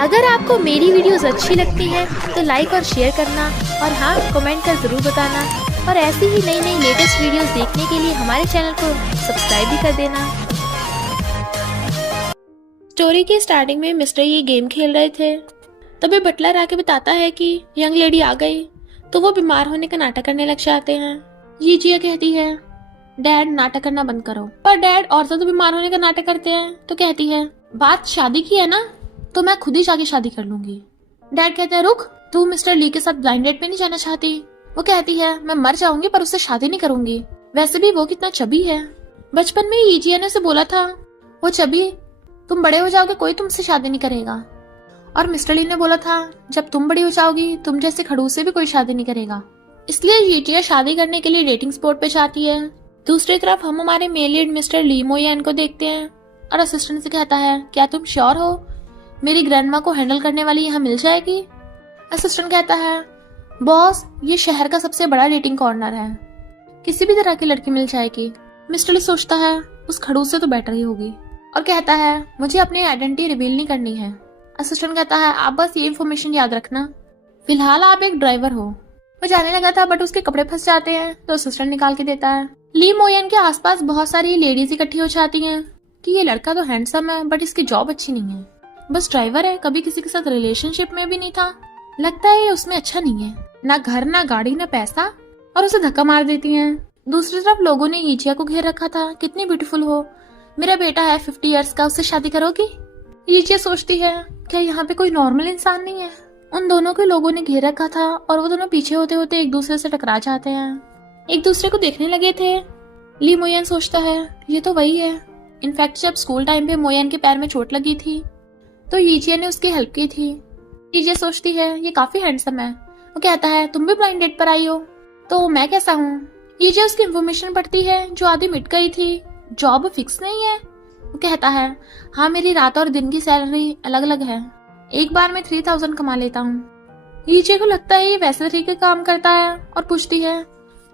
अगर आपको मेरी वीडियोस अच्छी लगती हैं तो लाइक और शेयर करना और हाँ कमेंट कर ज़रूर बताना और ऐसी ही नई नई लेटेस्ट वीडियोस देखने के लिए हमारे चैनल को सब्सक्राइब भी कर देना। स्टोरी के स्टार्टिंग में मिस्टर ये गेम खेल रहे थे, तभी बटलर आके बताता है कि यंग लेडी आ गई तो वो बीमार होने का नाटक करने लग जाते हैं। ये जिया कहती है डैड नाटक करना बंद करो, पर डैड औरतें तो बीमार होने का नाटक करते हैं। तो कहती है बात शादी की है ना, तो मैं खुद ही जाके शादी कर लूंगी। डैड कहते हैं रुक, तू मिस्टर ली के साथ ब्लाइंड डेट पे नहीं जाना चाहती? वो कहती है मैं मर जाऊंगी पर उससे शादी नहीं करूंगी, वैसे भी वो कितना चबी है। बचपन में ये जिया ने उसे बोला था वो चबी, तुम बड़े हो जाओगे कोई तुमसे शादी नहीं करेगा। और मिस्टर ली ने बोला था जब तुम बड़ी हो जाओगी तुम जैसे खड़ूस से भी कोई शादी नहीं करेगा। इसलिए ये जिया शादी करने के लिए डेटिंग स्पॉट पे जाती है। दूसरी तरफ हम हमारे मेल लीड मिस्टर ली मोयन को देखते हैं और असिस्टेंट से कहता है क्या तुम श्योर हो मेरी ग्रैंडमा को हैंडल करने वाली यहाँ मिल जाएगी? असिस्टेंट कहता है बॉस ये शहर का सबसे बड़ा डेटिंग कॉर्नर है, किसी भी तरह की लड़की मिल जाएगी। मिस्टर ली सोचता है उस खड़ूस से तो बेटर ही होगी और कहता है मुझे अपनी आइडेंटिटी रिवील नहीं करनी है। असिस्टेंट कहता है आप बस ये इन्फॉर्मेशन याद रखना, फिलहाल आप एक ड्राइवर हो। वो जाने लगा था बट उसके कपड़े फंस जाते हैं तो असिस्टेंट निकाल के देता है। ली मोयन के आसपास बहुत सारी लेडीज इकट्ठी हो जाती हैं कि ये लड़का तो हैंडसम है बट इसकी जॉब अच्छी नहीं है, बस ड्राइवर है, कभी किसी के साथ रिलेशनशिप में भी नहीं था, लगता है ये उसमें अच्छा नहीं है, ना घर ना गाड़ी ना पैसा, और उसे धक्का मार देती हैं। दूसरी तरफ लोगों ने ईजिया को घेर रखा था, कितनी ब्यूटीफुल हो, मेरा बेटा है 50 इयर्स का, उससे शादी करोगी? ईजिया सोचती है क्या यहाँ पे कोई नॉर्मल इंसान नहीं है? उन दोनों को लोगों ने घेर रखा था और वो दोनों पीछे होते होते एक दूसरे से टकरा जाते हैं, एक दूसरे को देखने लगे थे। ली मोयन सोचता है ये तो वही है। इनफैक्ट जब स्कूल टाइम पे मोयन के पैर में चोट लगी थी तो ईजिया ने उसकी हेल्प की थी। ईजिया सोचती है ये काफी हैंडसम है। वो कहता है तुम भी ब्लाइंड डेट पर आई हो तो मैं कैसा हूँ? ईजिया उसकी इन्फॉर्मेशन पढ़ती है जो आधी मिट गई थी, जॉब फिक्स नहीं है। वो कहता है हाँ मेरी रात और दिन की सैलरी अलग अलग है, एक बार में 3000 कमा लेता हूँ। ईजिया को लगता है ये वैसे तरीके काम करता है और पूछती है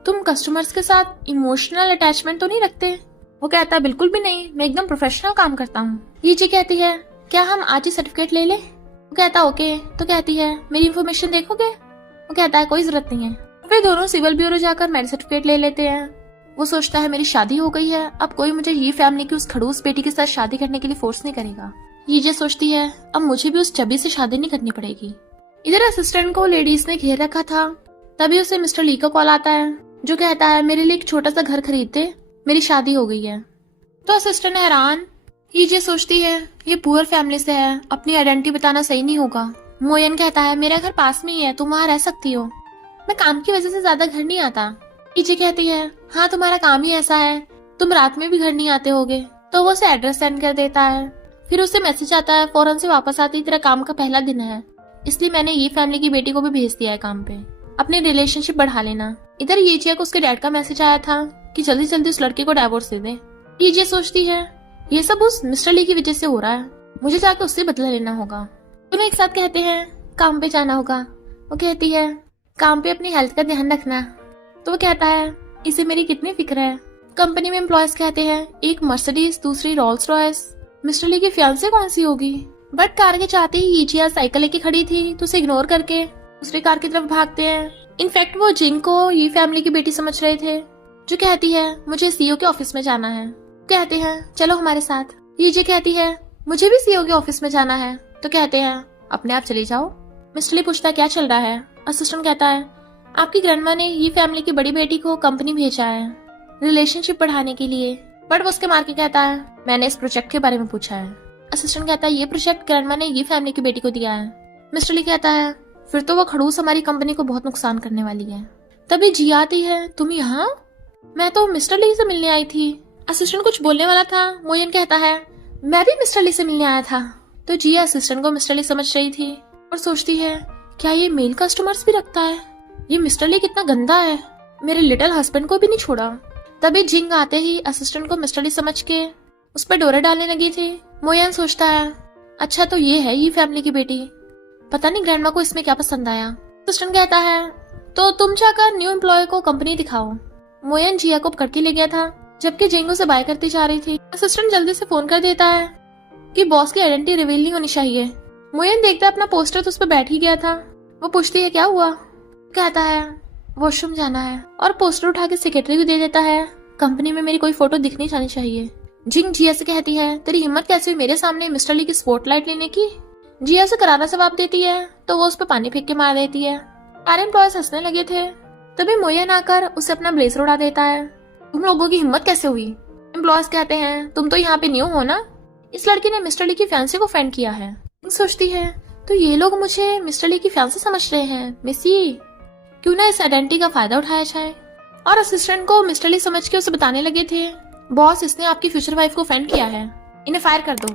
तुम कस्टमर्स के साथ इमोशनल अटैचमेंट तो नहीं रखते? वो कहता है बिल्कुल भी नहीं, मैं एकदम प्रोफेशनल काम करता हूँ। ईजिया कहती है क्या हम आज ही सर्टिफिकेट ले लें? वो कहता है ओके। तो कहती है मेरी इन्फॉर्मेशन देखोगे? वो कहता है कोई जरूरत नहीं है। फिर दोनों सिविल ब्यूरो जाकर मैरिज सर्टिफिकेट ले लेते हैं। वो सोचता है मेरी शादी हो गई है, अब कोई मुझे ये फैमिली की उस खड़ूस बेटी के साथ शादी करने के लिए फोर्स नहीं करेगा। ये सोचती है अब मुझे भी उस चबी से शादी नहीं करनी पड़ेगी। इधर असिस्टेंट को लेडीज ने घेर रखा था, तभी उसे मिस्टर ली का कॉल आता है जो कहता है मेरे लिए एक छोटा सा घर खरीद दे, मेरी शादी हो गई है। तो असिस्टेंट हैरान। ये सोचती है ये पुअर फैमिली से है, अपनी आइडेंटिटी बताना सही नहीं होगा। मोयन कहता है मेरा घर पास में ही है, तुम वहाँ रह सकती हो, मैं काम की वजह से ज्यादा घर नहीं आता। ईजे कहती है हाँ तुम्हारा काम ही ऐसा है, तुम रात में भी घर नहीं आते होगे। तो वो उसे एड्रेस सेंड कर देता है। फिर उसे मैसेज आता है फौरन से वापस आती, तेरा काम का पहला दिन है, इसलिए मैंने ये फैमिली की बेटी को भी भेज दिया है काम पे, अपनी रिलेशनशिप बढ़ा लेना। इधर ये को उसके डैड का मैसेज आया था कि जल्दी जल्दी उस लड़के को डाइवोर्स दे दे। ये सोचती है ये सब उस मिस्टर ली की वजह से हो रहा है, मुझे जाकर उससे बदला लेना होगा। दोनों एक साथ कहते हैं काम पे जाना होगा। वो कहती है काम पे अपनी हेल्थ का ध्यान रखना। तो वो कहता है इसे मेरी कितनी फिक्र है। कंपनी में एम्प्लॉयज कहते हैं एक मर्सिडीज दूसरी रोल्स रॉयस, मिस्टर ली की फियांसे कौन सी होगी? बट कार के चाहते ही ईजिया साइकिल लेके खड़ी थी तो उसे इग्नोर करके दूसरी कार की तरफ भागते हैं। इनफैक्ट वो जिंग को ये फैमिली की बेटी समझ रहे थे, जो कहती है मुझे सीईओ के ऑफिस में जाना है। कहते हैं चलो हमारे साथ। ये कहती है मुझे भी सीईओ के ऑफिस में जाना है। तो कहते हैं अपने आप चली जाओ। मिस्टर ली पूछता है क्या चल रहा है? असिस्टेंट कहता है आपकी ग्रैंडमा ने ये फैमिली की बड़ी बेटी को कंपनी भेजा है रिलेशनशिप बढ़ाने के लिए, बट वो उसके मार के कहता है मैंने इस प्रोजेक्ट के बारे में पूछा है। असिस्टेंट कहता है ये प्रोजेक्ट ग्रैंडमा ने ये फैमिली की बेटी को दिया है। मिस्टर ली कहता है फिर तो वो खड़ूस हमारी कंपनी को बहुत नुकसान करने वाली है। तभी जी आती है तुम यहाँ? मैं तो मिस्टर ली से मिलने आई थी। असिस्टेंट कुछ बोलने वाला था, मोयन कहता है मैं भी मिस्टर ली से मिलने आया था। तो जिया असिस्टेंट को मिस्टर ली समझ रही थी और सोचती है क्या ये मेल कस्टमर्स भी रखता है? ये मिस्टर ली कितना गंदा है, मेरे लिटिल हस्बैंड को भी नहीं छोड़ा। तभी जिंग आते ही असिस्टेंट को मिस्टर ली समझ के उस पर डोरे डालने लगी थी। मोयन सोचता है अच्छा तो ये है ये फैमिली की बेटी, पता नहीं ग्रैंडमा को इसमें क्या पसंद आया। असिस्टेंट कहता है तो तुम जाकर न्यू एम्प्लॉय को कंपनी दिखाओ। मोयन जिया को पकड़ के ले गया था जबकि जिंग उसे बाय करती जा रही थी। असिस्टेंट जल्दी से फोन कर देता है कि बॉस की आइडेंटिटी रिवील नहीं होनी चाहिए। मोयन देखता अपना पोस्टर तो उस पर बैठ ही गया था। वो पूछती है क्या हुआ? कहता है वॉशरूम जाना है और पोस्टर उठा के सेक्रेटरी को दे देता है। कंपनी में मेरी कोई फोटो दिखनी जानी चाहिए। जिंग जिया से कहती है तेरी हिम्मत कैसे हुई मेरे सामने मिस्टर ली की स्पॉटलाइट लेने की? जिया से करारा जवाब देती है तो वो उस पर पानी फेंक के मार देती है। सारे एम्प्लॉयज हंसने लगे थे। तभी मोयन आकर उसे अपना ब्लेजर उड़ा देता है। तुम लोगों की हिम्मत कैसे हुई? एम्प्लॉयज कहते हैं तुम तो यहाँ पे न्यू हो ना, इस लड़की ने मिस्टर ली की फैंसी को फ्रेंड किया है। सोचती है तो ये लोग मुझे मिस्टर ली की फैंसी समझ रहे हैं, मिस ये क्यों ना इस आइडेंटिटी का फायदा उठाया जाए। और असिस्टेंट को मिस्टर ली समझ के उसे बताने लगे थे बॉस इसने आपकी फ्यूचर वाइफ को फ्रेंड किया है, इन्हें फायर कर दो।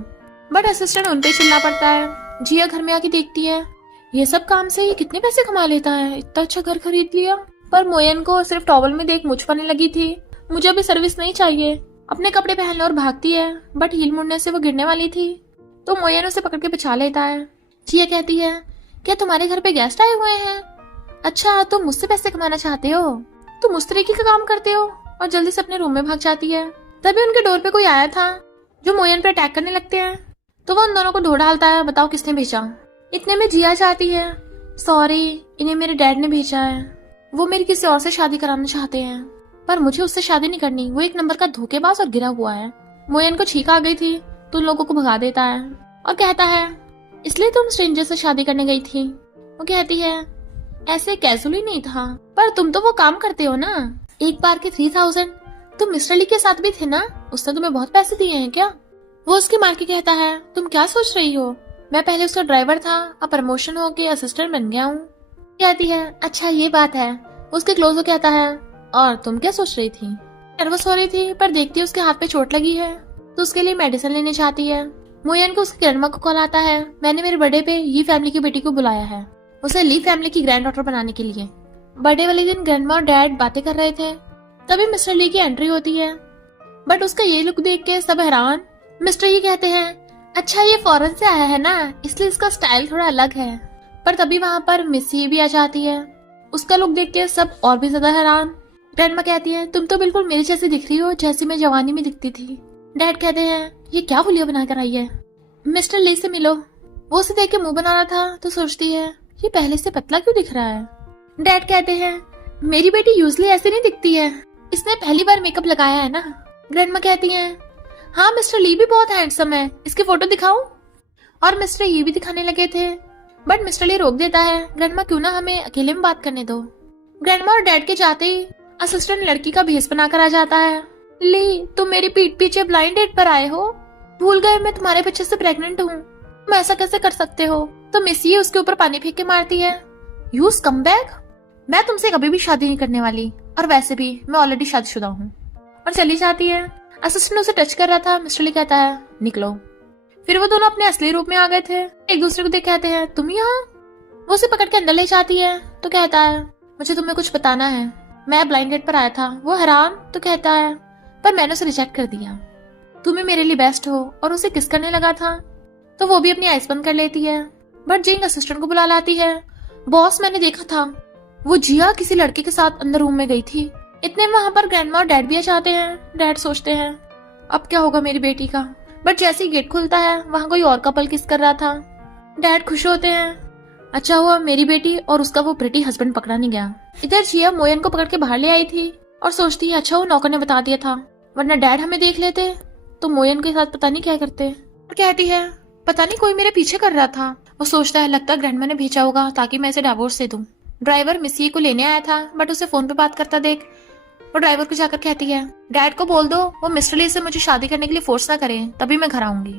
बट असिस्टेंट उन पे चिल्ला पड़ता है। जिया घर में आके देखती है ये सब काम से ये कितने पैसे कमा लेता है, इतना अच्छा घर खरीद लिया। पर मोयन को सिर्फ टॉवल में देख मुझ पड़ने लगी थी। मुझे अभी सर्विस नहीं चाहिए। अपने कपड़े पहन लो और भागती है बट हील मुड़ने से वो गिरने वाली थी तो मोयन उसे पकड़ के बचा लेता है। जिया कहती है क्या तुम्हारे घर पे गेस्ट आए हुए हैं? अच्छा तुम मुझसे पैसे कमाना चाहते हो, तुम उस तरीके का काम करते हो। और जल्दी से अपने रूम में भाग जाती है। तभी उनके डोर पे कोई आया था जो मोयन पे अटैक करने लगते हैं तो वो उन दोनों को ढो डालता है, बताओ किसने भेजा। इतने में जिया चाहती है सॉरी इन्हें मेरे डैड ने भेजा है, वो मेरी किसी और से शादी कराना चाहते हैं पर मुझे उससे शादी नहीं करनी, वो एक नंबर का धोखेबाज और गिरा हुआ है। मोयन को छींक आ गई थी तो उन लोगों को भगा देता है और कहता है इसलिए तुम स्ट्रेंजर से शादी करने गई थी? वो कहती है ऐसे कैजुअली नहीं था पर तुम तो वो काम करते हो ना, एक बार के 3000 तुम मिस्टर ली के साथ भी थे ना, उसने तुम्हें बहुत पैसे दिए हैं क्या? वो उसकी मार के कहता है तुम क्या सोच रही हो, मैं पहले उसका ड्राइवर था अब प्रमोशन हो के असिस्टेंट बन गया हूँ। कहती है अच्छा ये बात है। उसके क्लोज हो कहता है और तुम क्या सोच रही थी? नर्वस हो रही थी पर देखती है उसके हाथ पे चोट लगी है तो उसके लिए मेडिसिन लेने चाहती है। मोयन को उसकी ग्रैंडमा को कॉल आता है मैंने मेरे बर्थडे पे ये फैमिली की बेटी को बुलाया है उसे ली फैमिली की ग्रैंड डॉटर बनाने के लिए। बर्थडे वाले दिन ग्रैंडमा और डैड बातें कर रहे थे तभी मिस्टर ली की एंट्री होती है बट उसका ये लुक देख के सब हैरान। मिस्टर ये कहते हैं अच्छा ये फॉरेन से आया है ना इसलिए इसका स्टाइल थोड़ा अलग है। पर तभी वहाँ पर मिस ये भी आ जाती है। उसका लुक देख के सब और भी ज्यादा हैरान। ग्रैंडमा कहती है तुम तो बिल्कुल मेरी जैसी दिख रही हो जैसी मैं जवानी में दिखती थी। डैड कहते हैं ये क्या हुलिया बना कर आई है, मिस्टर ली से मिलो। वो उसे देख के मुंह बना रहा था तो सोचती है ये पहले से पतला क्यों दिख रहा है। डैड कहते हैं मेरी बेटी यूजली ऐसे नहीं दिखती है, इसने पहली बार मेकअप लगाया है ना। ग्रैंडमा कहती हैं हाँ मिस्टर ली भी बहुत हैंडसम है, इसकी फोटो दिखाऊं? और मिस्टर ये भी दिखाने लगे थे बट मिस्टर ली रोक देता है ग्रैंडमा क्यों ना हमें अकेले में बात करने दो। ग्रैंडमा और डैड के जाते ही असिस्टेंट लड़की का भेष बनाकर आ जाता है। ली तुम मेरी पीठ पीछे ब्लाइंड डेट पर आए हो, भूल गए मैं तुम्हारे बच्चे से प्रेग्नेंट हूँ, तुम ऐसा कैसे कर सकते हो? तो मिस ये उसके ऊपर पानी फेंक के मारती है यू स्कमबैग, मैं तुमसे कभी भी शादी नहीं करने वाली और वैसे भी मैं ऑलरेडी शादीशुदा हूँ। और चली जाती है। असिस्टेंट उसे टच कर रहा था। मिस्टर ली कहता है निकलो। फिर वो दोनों अपने असली रूप में आ गए थे। एक दूसरे को देख कहते हैं तुम यहाँ। वो उसे पकड़ के अंदर ले जाती है तो कहता है मुझे तुम्हें कुछ बताना है, मैं ब्लाइंड डेट पर आया था। वो हैरान तो कहता है पर मैंने उसे रिजेक्ट कर दिया, तुम्हें मेरे लिए बेस्ट हो। और उसे किस करने लगा था तो वो भी अपनी आइस बंद कर लेती है। बट जिंग असिस्टेंट को बुला लाती है बॉस मैंने देखा था वो जिया किसी लड़के के साथ अंदर रूम में गई थी। इतने में वहां पर ग्रैंडमा और डैड भी आ जाते हैं। डैड सोचते हैं अब क्या होगा मेरी बेटी का। बट जैसे ही गेट खुलता है वहां कोई और कपल किस कर रहा था। डैड खुश होते हैं अच्छा हुआ मेरी बेटी और उसका वो प्रिटी हस्बैंड पकड़ा नहीं गया। इधर जिया मोयन को पकड़ के बाहर ले आई थी और सोचती है अच्छा वो नौकर ने बता दिया था, वरना डैड हमें देख लेते तो मोयन के साथ पता नहीं क्या करते। और कहती है पता नहीं कोई मेरे पीछे कर रहा था। वो सोचता है लगता है ग्रैंडमा ने भेजा होगा ताकि मैं इसे डिवोर्स दे दूं। ड्राइवर मिसी को लेने आया था बट उसे फोन पे बात करता देख वो ड्राइवर को जाकर कहती है डैड को बोल दो वो मिस्टर ली से मुझे शादी करने के लिए फोर्स ना करें, तभी मैं घर आऊंगी,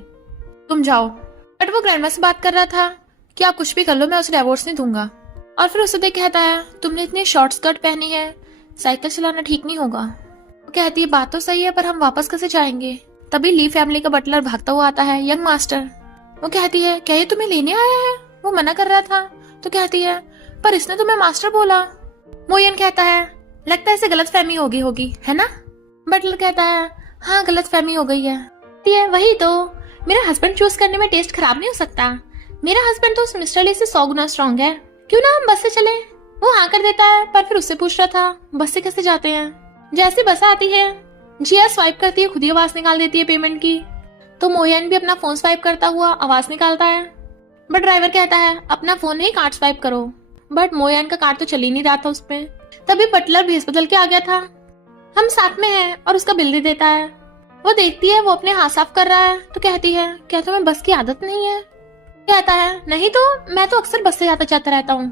तुम जाओ। बट वो ग्रैंडमा से बात कर रहा था कि आप कुछ भी कर लो मैं उसे डिवोर्स नहीं दूंगा। और फिर उसे देख कहता है तुमने इतनी शॉर्ट स्कर्ट पहनी है, साइकिल चलाना ठीक नहीं होगा। वो कहती है बात तो सही है पर हम वापस कैसे जाएंगे। तभी ली फैमिली का बटलर भागता हुआ आता है, यंग मास्टर। वो कहती है क्या ये तुम्हें लेने आया है? वो मना कर रहा था तो कहती है पर इसने तुम्हें मास्टर बोला। मोयन कहता है लगता है इसे गलत फहमी होगी है ना। बटलर कहता है हाँ गलत फहमी हो गई है। वही तो, मेरा हस्बैंड चूज करने में टेस्ट खराब नहीं हो सकता, मेरा हस्बैंड तो उस मिस्टर ली से 100 गुना स्ट्रॉन्ग है, क्यों ना हम बस से चले। वो हाँ कर देता है पर फिर उससे पूछ रहा था बस से कैसे जाते हैं। जैसे बस आती है जिया स्वाइप करती है खुद ही आवाज निकाल देती है पेमेंट की। तो मोयन भी अपना फोन स्वाइप करता हुआ आवाज निकालता है। बट ड्राइवर कहता है अपना फोन ही कार्ड स्वाइप करो। बट मोयन का कार्ड तो चल ही नहीं रहा था उसपे। तभी बटलर भेस बदल के आ गया था। हम साथ में हैं और उसका बिल दे देता है। वो देखती है वो अपने हाथ साफ कर रहा है तो कहती है क्या तुम्हें बस की आदत नहीं है? कहता है नहीं तो मैं तो अक्सर बस से जाता जाता रहता हूँ।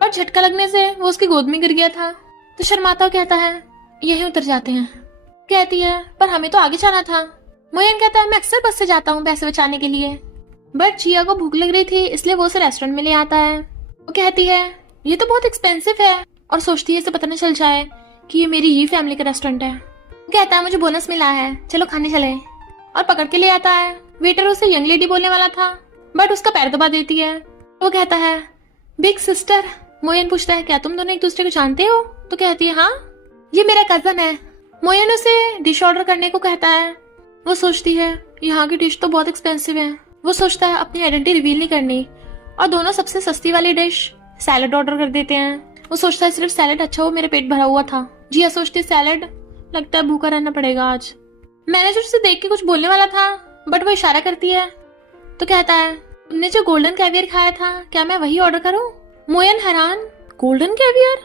और झटका लगने से वो उसकी गोद में गिर गया था तो शर्माता हुआ कहता है यहीं उतर जाते हैं। कहती है पर हमें तो आगे जाना था। मोयन कहता है मैं अक्सर बस से जाता हूँ पैसे बचाने के लिए। बट जिया को भूख लग रही थी इसलिए वो उसे रेस्टोरेंट में ले आता है। वो कहती है ये तो बहुत एक्सपेंसिव है और सोचती है इसे पता न चल जाए कि ये मेरी ही फैमिली का रेस्टोरेंट है। कहता है मुझे बोनस मिला है चलो खाने चले और पकड़ के ले आता है। वेटर उसे यंग लेडी बोलने वाला था बट उसका पैर दबा देती है। वो कहता है बिग सिस्टर। मोयन पूछता है क्या तुम दोनों एक दूसरे को जानते हो? तो कहती है हाँ ये मेरा कजन है। मोयन उसे डिश ऑर्डर करने को कहता है। वो सोचती है यहाँ की डिश तो बहुत एक्सपेंसिव है। वो सोचता है अपनी आइडेंटिटी रिवील नहीं करनी और दोनों सबसे सस्ती वाली डिश सैलड ऑर्डर कर देते हैं। वो सोचता है सिर्फ सैलड अच्छा हो मेरे पेट भरा हुआ था। जिया सोचती सैलड लगता है भूखा रहना पड़ेगा आज। मैनेजर उसे देख के कुछ बोलने वाला था बट वो इशारा करती है तो कहता है तुमने जो गोल्डन कैवियर खाया था क्या मैं वही ऑर्डर करूं? मोयन हैरान गोल्डन कैवियर?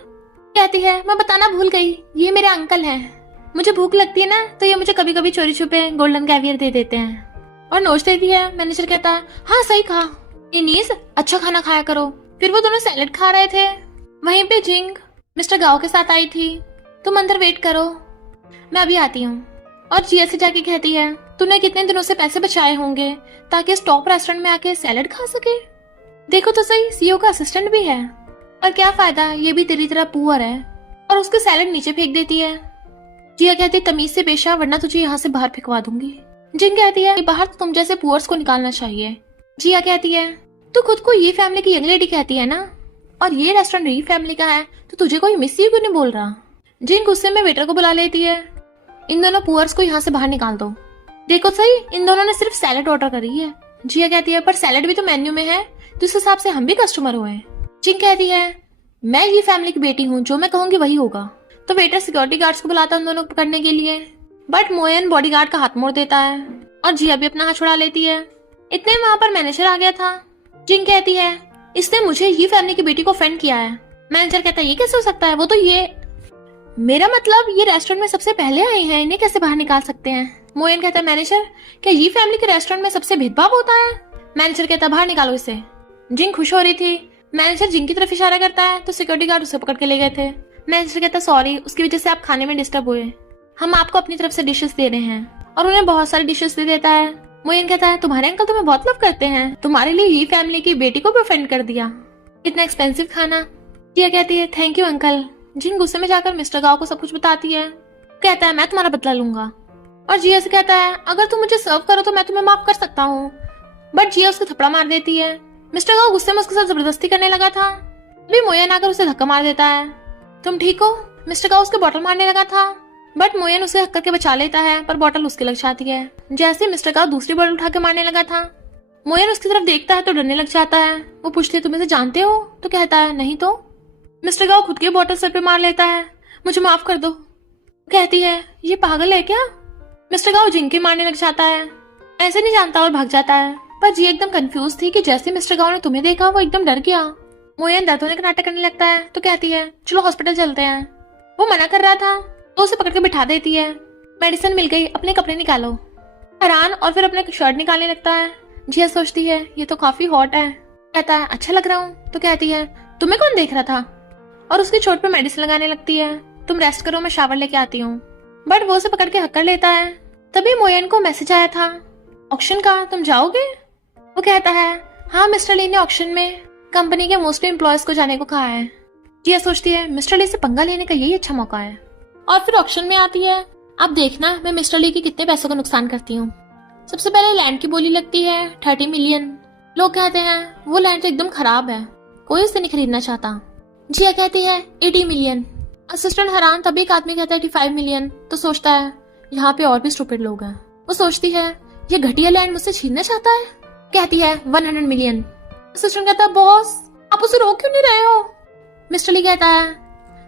कहती है मैं बताना भूल गई ये मेरे अंकल हैं। मुझे भूख लगती है ना तो ये मुझे कभी कभी चोरी छुपे गोल्डन कैवियर दे देते हैं और नोच देती है। मैनेजर कहता है हाँ सही कहा इनीस अच्छा खाना खाया करो। फिर वो दोनों सैलेड खा रहे थे। वहीं पे जिंग मिस्टर गाओ के साथ आई थी। तुम अंदर वेट करो मैं अभी आती हूँ। और जिया से जाके कहती है तूने कितने दिनों से पैसे बचाए होंगे ताकि इस टॉप रेस्टोरेंट में आके सैलेड खा सके। देखो तो सही सीईओ का असिस्टेंट भी है और क्या फायदा ये भी तेरी तरह पुअर है। और उसके सैलेड नीचे फेंक देती है। जिया कहती है तमीज से पेशा वरना तुझे यहाँ से बाहर फेंकवा दूंगी। जिंग कहती है बाहर तो तुम जैसे पुअर्स को निकालना चाहिए। जिया कहती है तू खुद को ये फैमिली की यंग लेडी कहती है ना और ये रेस्टोरेंट ये फैमिली का है तो तुझे कोई मिस यू क्यों नहीं बोल रहा? जिंग गुस्से में वेटर को बुला लेती है। इन दोनों पुअर्स को यहाँ से बाहर निकाल दो। देखो सही इन दोनों ने सिर्फ सैलेड ऑर्डर करी है। जिया कहती है पर सैलेड भी तो मेन्यू में है तो इस हिसाब से हम भी कस्टमर हुए। जिंग कहती है मैं ये फैमिली की बेटी हूँ जो मैं कहूंगी वही होगा। तो वेटर सिक्योरिटी गार्ड्स को बुलाता है उन दोनों को पकड़ने के लिए बट मोयन बॉडीगार्ड का हाथ मोड़ देता है और जिया भी अपना हाथ छुड़ा लेती है। इतने वहां पर मैनेजर आ गया था। जिंग कहती है इसने मुझे ये फैमिली की बेटी को ऑफेंड किया है। मैनेजर कहता है ये कैसे हो सकता है? वो तो ये मेरा मतलब ये रेस्टोरेंट में सबसे पहले आए हैं इन्हें कैसे बाहर निकाल सकते हैं? मोयन कहता है मैनेजर क्या ये फैमिली के रेस्टोरेंट में सबसे भेदभाव होता है? मैनेजर कहता है बाहर निकालो इसे। जिंग खुश हो रही थी। मैनेजर जिंग की तरफ इशारा करता है तो सिक्योरिटी गार्ड उसे पकड़ के ले गए थे। मैनेजर कहता है सॉरी उसकी वजह से आप खाने में डिस्टर्ब हुए। हम आपको अपनी तरफ से डिशेस दे रहे हैं और उन्हें बहुत सारी डिशेस दे देता है। मोयन कहता है तुम्हारे अंकल तुम्हें बहुत लव करते हैं तुम्हारे लिए ये फैमिली की बेटी को भी ऑफेंड कर दिया इतना एक्सपेंसिव खाना। जिया कहती है थैंक यू अंकल। जिन गुस्से में जाकर मिस्टर गाओ को सब कुछ बताती है। कहता है मैं तुम्हारा बदला लूंगा और जिया से कहता है अगर तुम मुझे सर्व करो तो मैं तुम्हें माफ कर सकता हूँ। बट जिया उसको थप्पड़ मार देती है। मिस्टर गाओ गुस्से में उसके साथ जबरदस्ती करने लगा था अभी मोयन आकर उसे धक्का मार देता है। तुम ठीक हो? मिस्टर गाओ उसके बॉटल मारने लगा था बट मोयन उसे हक करके बचा लेता है पर बॉटल उसके लग जाती है। जैसे मिस्टर गाओ दूसरी बॉटल उठा के मारने लगा था मोयन उसकी तरफ देखता है तो डरने लग जाता है। वो पूछती है तुम इसे जानते हो? तो कहता है नहीं तो। मिस्टर गाओ खुद की बॉटल सर पे मार लेता है। मुझे माफ कर दो। कहती है ये पागल है क्या? मिस्टर गाओ जिंग के मारने लग जाता है। ऐसे नहीं जानता और भाग जाता है पर जी एकदम कंफ्यूज थी कि जैसे मिस्टर गाओ ने तुम्हें देखा वो एकदम डर गया। मोयन दर्द होने का नाटक करने लगता है तो कहती है चलो हॉस्पिटल चलते हैं। वो मना कर रहा था तो उसे पकड़ के बिठा देती है। मेडिसिन मिल गई अपने कपड़े निकालो। हैरान और फिर अपने शर्ट निकालने लगता है। जिया सोचती है ये तो काफी हॉट है। कहता है अच्छा लग रहा हूँ। तो कहती है तुम्हें कौन देख रहा था और उसकी चोट पे मेडिसिन लगाने लगती है। तुम रेस्ट करो मैं शावर लेके आती हूँ। बट वो उसे पकड़ के हक कर लेता है। तभी मोयन को मैसेज आया था ऑक्शन का तुम जाओगे? वो कहता है हाँ मिस्टर ली ने ऑक्शन में कंपनी के मोस्टली एम्प्लॉयज को जाने को कहा है। जिया सोचती है मिस्टर ली से पंगा लेने का यही अच्छा मौका है। और फिर ऑक्शन में आती है अब देखना मैं मिस्टर ली के कितने पैसों का नुकसान करती हूँ। सबसे पहले लैंड की बोली लगती है 30 मिलियन। लोग कहते हैं वो लैंड तो एकदम खराब है कोई उसे नहीं खरीदना चाहता। जिया कहती है 80 मिलियन। असिस्टेंट हैरान तभी एक आदमी कहता है 85 मिलियन। तो सोचता है यहाँ पे और भी स्टूपिड लोग हैं। वो सोचती है ये घटिया लैंड मुझसे छीनना चाहता है। कहती है 100 मिलियन। असिस्टेंट कहता है बॉस आप उसे रोक क्यों नहीं रहे हो? मिस्टर ली कहता है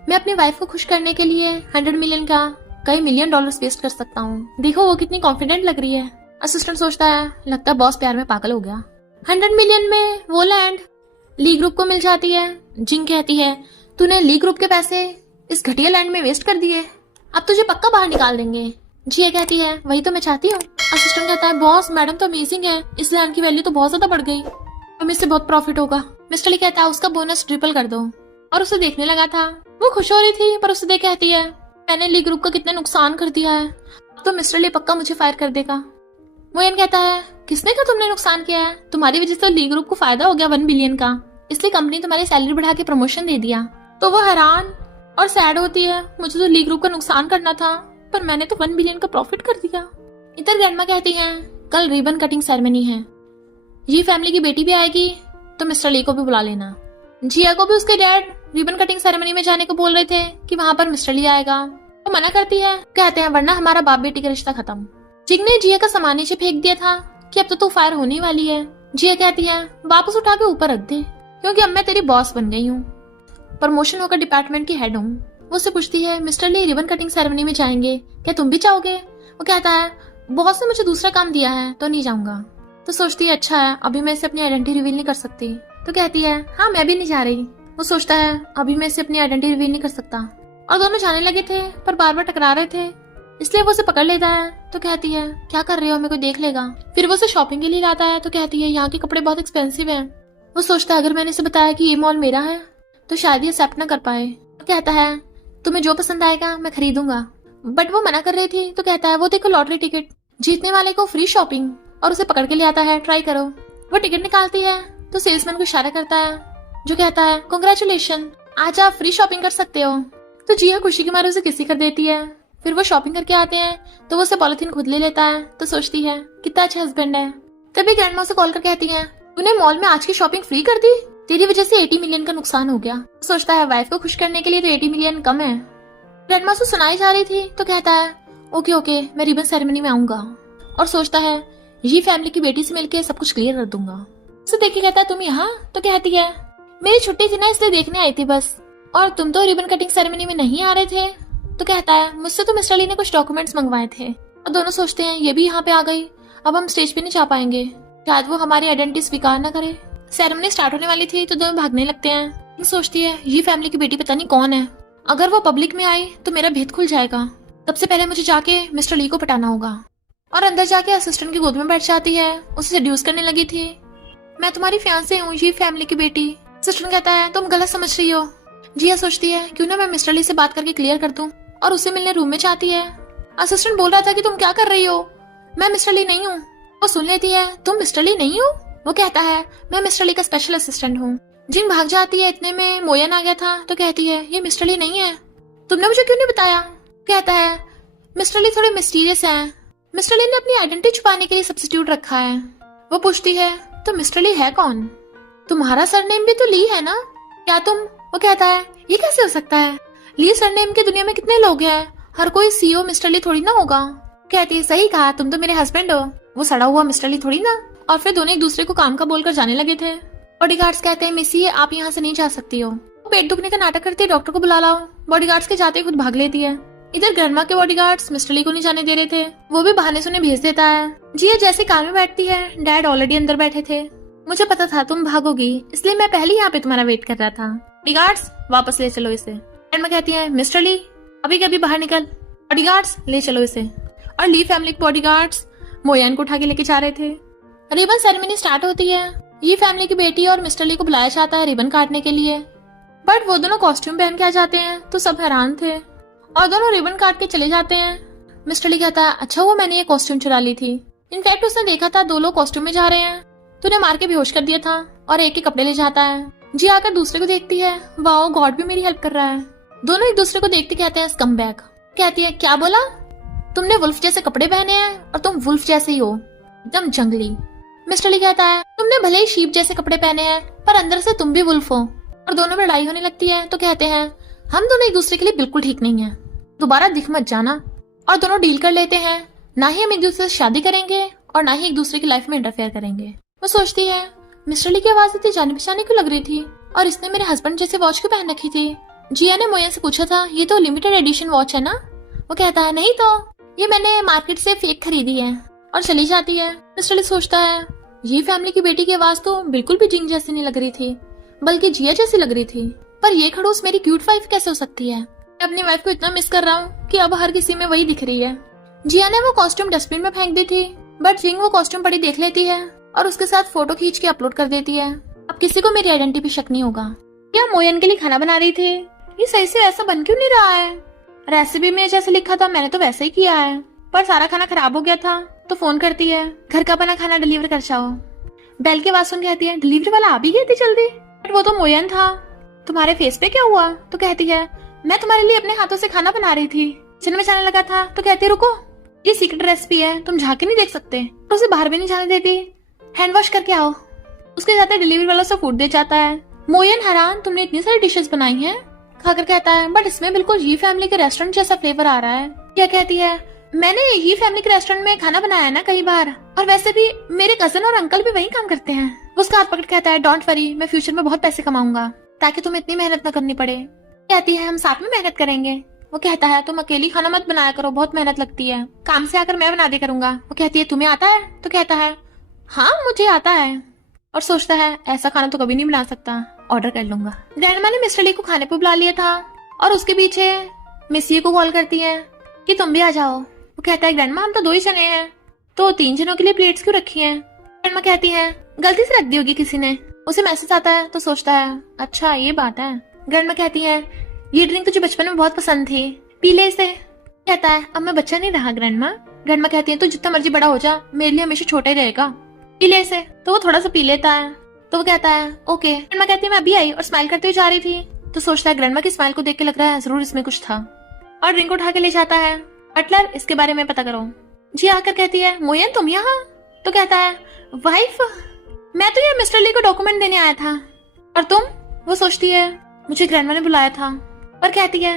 मैं अपनी वाइफ को खुश करने के लिए 100 मिलियन का कई मिलियन डॉलर्स वेस्ट कर सकता हूँ। देखो वो कितनी कॉन्फिडेंट लग रही है। असिस्टेंट सोचता है लगता है बॉस प्यार में पागल हो गया। 100 मिलियन में वो लैंड ली ग्रुप को मिल जाती है। जिंग कहती है तूने ली ग्रुप के पैसे इस घटिया लैंड में वेस्ट कर दिए, अब तुझे पक्का बाहर निकाल देंगे। जिया कहती है वही तो मैं चाहती हूँ। असिस्टेंट कहता है बॉस मैडम तो अमेजिंग है, इस लैंड की वैल्यू तो बहुत ज्यादा बढ़ गई, हमें इससे बहुत प्रॉफिट होगा। मिस्टर ली कहता है उसका बोनस ट्रिपल कर दो, और उसे देखने लगा था। वो खुश हो रही थी पर उसे देख कहती है मैंने ली ग्रुप का कितना नुकसान कर दिया है, अब तो मिस्टर ली पक्का मुझे फायर कर देगा। मोयन कहता है किसने कहा तुमने नुकसान किया है, तुम्हारी वजह से तो ली ग्रुप को फायदा हो गया 1 बिलियन का, इसलिए कंपनी तुम्हारी सैलरी बढ़ा के प्रमोशन दे दिया। तो वो हैरान और सैड होती है, मुझे तो ली ग्रुप का नुकसान करना था पर मैंने तो 1 बिलियन का प्रॉफिट कर दिया। इधर ग्रैंडमा कहती हैं कल रिबन कटिंग सेरेमनी है, ये फैमिली की बेटी भी आएगी तो मिस्टर ली को भी बुला लेना। जिया को भी उसके डैड रिबन कटिंग सेरेमनी में जाने को बोल रहे थे कि वहाँ पर मिस्टर ली आएगा, वो मना करती है, कहते हैं वरना हमारा बाप बेटी का रिश्ता खत्म। जिंग ने जिया का सामान नीचे फेंक दिया था कि अब तो तू फायर होने वाली है। जिया कहती है वापस उठा के ऊपर रख दे, क्योंकि अब मैं तेरी बॉस बन गई हूँ, प्रमोशन होकर डिपार्टमेंट की हेड हूँ। वो उससे पूछती है मिस्टर ली रिबन कटिंग सेरेमनी में जाएंगे, क्या तुम भी जाओगे? वो कहता है बॉस ने मुझे दूसरा काम दिया है तो नहीं जाऊंगा। तो सोचती है अच्छा है अभी मैं इसे अपनी आइडेंटिटी रिवील नहीं कर सकती, तो कहती है हाँ मैं भी नहीं जा रही। वो सोचता है अभी मैं इसे अपनी आइडेंटिटी रिवील नहीं कर सकता, और दोनों जाने लगे थे पर बार बार टकरा रहे थे, इसलिए वो उसे पकड़ लेता है। तो कहती है क्या कर रहे हो, हमें कोई देख लेगा। फिर वो उसे शॉपिंग के लिए लाता है, तो कहती है यहाँ के कपड़े बहुत एक्सपेंसिव हैं। वो सोचता है अगर मैंने इसे बताया कि ये मॉल मेरा है तो शायद ये एक्सेप्ट ना कर पाए। तो कहता है तुम्हें जो पसंद आएगा मैं खरीदूंगा, बट वो मना कर रही थी। तो कहता है वो देखो लॉटरी टिकट, जीतने वाले को फ्री शॉपिंग, और उसे पकड़ के ले आता है, ट्राई करो। वो टिकट निकालती है तो सेल्समैन को इशारा करता है जो कहता है कांग्रेचुलेशन, आज आप फ्री शॉपिंग कर सकते हो। तो जिया खुशी के मारे उसे किसी कर देती है। फिर वो शॉपिंग करके आते हैं तो वो उसे पॉलिथीन खुद ले लेता है, तो सोचती है कितना अच्छा हस्बैंड है। तभी ग्रैंडमा उसे कॉल कर कहती है तूने मॉल में आज की शॉपिंग फ्री कर दी, तेरी वजह से 80 मिलियन का नुकसान हो गया। सोचता है वाइफ को खुश करने के लिए तो 80 मिलियन कम है। ग्रैंडमा से सुनाई जा रही थी तो कहता है ओके ओके मैं रिबन सेरेमनी में आऊंगा, और सोचता है ये फैमिली की बेटी से मिलकर सब कुछ क्लियर कर दूंगा। उसे देख के कहता है तुम यहाँ? तो कहती है मेरी छुट्टी थी ना इसलिए देखने आई थी बस, और तुम तो रिबन कटिंग सेरेमनी में नहीं आ रहे थे। तो कहता है मुझसे तो मिस्टर ली ने कुछ डॉक्यूमेंट्स मंगवाए थे। और दोनों सोचते हैं ये भी यहाँ पे आ गई, अब हम स्टेज पे नहीं जा पाएंगे, शायद वो हमारी आइडेंटिटी स्वीकार न करे। सेरेमनी स्टार्ट होने वाली थी तो दोनों भागने लगते हैं। सोचती है ये फैमिली की बेटी पता नहीं कौन है, अगर वो पब्लिक में आई तो मेरा भेद खुल जाएगा, सबसे पहले मुझे जाके मिस्टर ली को पटाना होगा। और अंदर जाके असिस्टेंट की गोद में बैठ जाती है, उसे सेड्यूस करने लगी थी। मैं तुम्हारी फियांसे हूँ, ये फैमिली की बेटी। असिस्टेंट कहता है तुम गलत समझ रही हो। जिया सोचती है क्यों ना मैं मिस्टर ली से बात करके क्लियर कर दूं, और उसे मिलने रूम में जाती है। असिस्टेंट बोल रहा था कि तुम क्या कर रही हो, मैं मिस्टर ली नहीं हूँ। वो सुन लेती है तुम मिस्टर ली नहीं हो? वो कहता है मैं मिस्टर ली का स्पेशल असिस्टेंट हूँ। जिन भाग जाती है, इतने में मोयन आ गया था तो कहती है ये मिस्टर ली नहीं है, तुमने मुझे क्यों नहीं बताया? कहता है मिस्टर ली थोड़े मिस्टीरियस हैं, मिस्टर ली ने अपनी आइडेंटिटी छुपाने के लिए सब्स्टिट्यूट रखा है। वो पूछती है तो मिस्टर ली है कौन? तुम्हारा सरनेम भी तो ली है ना, क्या तुम? वो कहता है ये कैसे हो सकता है, ली सरनेम के दुनिया में कितने लोग हैं, हर कोई सीईओ मिस्टर ली थोड़ी ना होगा। कहती है सही कहा, तुम तो मेरे हस्बैंड हो, वो सड़ा हुआ मिस्टर ली थोड़ी ना। और फिर दोनों एक दूसरे को काम का बोलकर जाने लगे थे। बॉडीगार्ड्स कहते हैं मिसी आप यहाँ से नहीं जा सकती हो। वो पेट दुखने का नाटक करती है, डॉक्टर को बुला लाओ। बॉडीगार्ड्स के जाते खुद भाग लेती है। इधर ग्रैंडमा के बॉडीगार्ड्स मिस्टर ली को नहीं जाने दे रहे थे, वो भी बहाने से उन्हें भेज देता है। जिया जैसे कार में बैठती है, डैड ऑलरेडी अंदर बैठे थे। मुझे पता था तुम भागोगी, इसलिए मैं पहले यहाँ पे तुम्हारा वेट कर रहा था। बॉडीगार्ड्स वापस ले चलो इसे। ग्रैंडमा कहती है मिस्टर ली अभी कभी बाहर निकल। बॉडीगार्ड्स ले चलो इसे। और ली फैमिली के बॉडीगार्ड्स मोयन को उठा के लेके जा रहे थे। रिबन सेरेमनी स्टार्ट होती है। ये फैमिली की बेटी और मिस्टर ली को बुलाया जाता है रिबन काटने के लिए, बट वो दोनों कॉस्ट्यूम पहन के आ जाते हैं तो सब हैरान थे, और दोनों रिबन काट के चले जाते हैं। मिस्टर ली कहता है अच्छा हुआ मैंने ये कॉस्ट्यूम चुरा ली थी, इनफैक्ट उसने देखा था 2 लोग कॉस्ट्यूम में जा रहे हैं तो उन्हें मार के बेहोश कर दिया था, और एक के कपड़े ले जाता है। जी आकर दूसरे को देखती है, वाओ गॉड भी मेरी हेल्प कर रहा है। दोनों एक दूसरे को देखते कहते हैं स्कमबैग। कहती है क्या बोला, तुमने वुल्फ जैसे कपड़े पहने हैं और तुम वुल्फ जैसे ही हो, एकदम जंगली। मिस्टर ली कहता है तुमने भले ही शीप जैसे कपड़े पहने हैं पर अंदर से तुम भी वुल्फ हो। और दोनों में लड़ाई होने लगती है तो कहते हैं हम दोनों एक दूसरे के लिए बिल्कुल ठीक नहीं है, दोबारा दिख मत जाना। और दोनों डील कर लेते हैं ना ही हम एक दूसरे से शादी करेंगे और ना ही एक दूसरे की लाइफ में इंटरफेयर करेंगे। वो सोचती है मिस्टर ली की आवाज इतनी जाने पहचाने क्यों लग रही थी, और इसने मेरे हस्बैंड जैसे वॉच क्यों पहन रखी थी। जिया ने मोयन से पूछा था ये तो लिमिटेड एडिशन वॉच है ना। वो कहता है नहीं तो ये मैंने मार्केट से फेक खरीदी है, और चली जाती है। मिस्टर ली सोचता है ये फैमिली की बेटी की आवाज तो बिल्कुल भी जिंग जैसी नहीं लग रही थी, बल्कि जिया जैसी लग रही थी। पर ये खड़ूस मेरी क्यूट वाइफ कैसे हो सकती है? मैं अपनी वाइफ को इतना मिस कर रहा हूँ कि अब हर किसी में वही दिख रही है। जिया ने वो कॉस्ट्यूम डस्टबिन में फेंक दी थी, बट जिंग वो कॉस्ट्यूम पड़ी देख लेती है और उसके साथ फोटो खींच के अपलोड कर देती है। अब किसी को मेरी आइडेंटिटी पे शक नहीं होगा। क्या मोयन के लिए खाना बना रही थी? ये सही से वैसा बन क्यों नहीं रहा है? रेसिपी में जैसे लिखा था मैंने तो वैसे ही किया है, पर सारा खाना खराब हो गया था। तो फोन करती है, घर का बना खाना डिलीवर कर जाओ। बेल की आवाज सुन कहती है, डिलीवरी वाला आ भी गया थी जल्दी? बट वो तो मोयन था। तुम्हारे फेस पे क्या हुआ? तो कहती है, मैं तुम्हारे लिए अपने हाथों से खाना बना रही थी, किचन में जाने लगा था। तो कहती है, रुको, ये सीक्रेट रेसिपी है, तुम झांके नहीं देख सकते। तो उसे बाहर भी नहीं जाने देती। हैंड वॉश करके आओ। उसके जाते डिलीवरी वाला से फूड दे जाता है। मोयन हैरान, तुमने इतनी सारी डिशेस बनाई हैं? खाकर कहता है, बट इसमें बिल्कुल ये फैमिली के रेस्टोरेंट जैसा फ्लेवर आ रहा है। क्या कहती है, मैंने ये फैमिली के रेस्टोरेंट में खाना बनाया है ना कई बार, और वैसे भी मेरे कजन और अंकल भी वही काम करते हैं। उसका हाथ पकड़ कहता है, डोंट वरी, मैं फ्यूचर में बहुत पैसे कमाऊंगा ताकि तुम्हें इतनी मेहनत न करनी पड़े। कहती है, हम साथ में मेहनत करेंगे। वो कहता है, तुम अकेली खाना मत बनाया करो, बहुत मेहनत लगती है, काम से आकर मैं बना दिया करूंगा। वो कहती है, तुम्हें आता है? तो कहता है, हाँ मुझे आता है। और सोचता है, ऐसा खाना तो कभी नहीं बना सकता, ऑर्डर कर लूंगा। ग्रैंडमा ने मिस्टर ली को खाने पे बुला लिया था और उसके पीछे मिस ये को कॉल करती है कि तुम भी आ जाओ। वो कहता है, ग्रैंडमा हम तो 2 ही जने हैं, तो 3 जनों के लिए प्लेट्स क्यों रखी हैं? ग्रैंडमा कहती है, गलती से रख दी होगी किसी ने। उसे मैसेज आता है तो सोचता है, अच्छा ये बात है। ग्रैंडमा कहती है, ये ड्रिंक तुझे बचपन में बहुत पसंद थी, पी ले इसे। कहता है, अब मैं बच्चा नहीं रहा ग्रैंडमा। ग्रैंडमा कहती है, तू जितना मर्जी बड़ा हो जा, मेरे लिए हमेशा छोटा ही रहेगा, पी ले इसे। तो वो थोड़ा सा पी लेता है। तो वो कहता है, ओके। ग्रैंडमा कहती है, मैं अभी आई और स्माइल करते हुए जा रही थी। तो सोचता है, ग्रैंडमा की स्माइल को देख के लग रहा है जरूर इसमें कुछ था, और ड्रिंक उठा के ले जाता है। बटलर, इसके बारे में पता करो। जी आकर कहती है, मोयन तुम यहाँ? तो कहता है, वाइफ मैं तो ये मिस्टर ली को डॉक्यूमेंट देने आया था, और तुम? वो सोचती है, मुझे ग्रैंडमा ने बुलाया था। पर कहती है,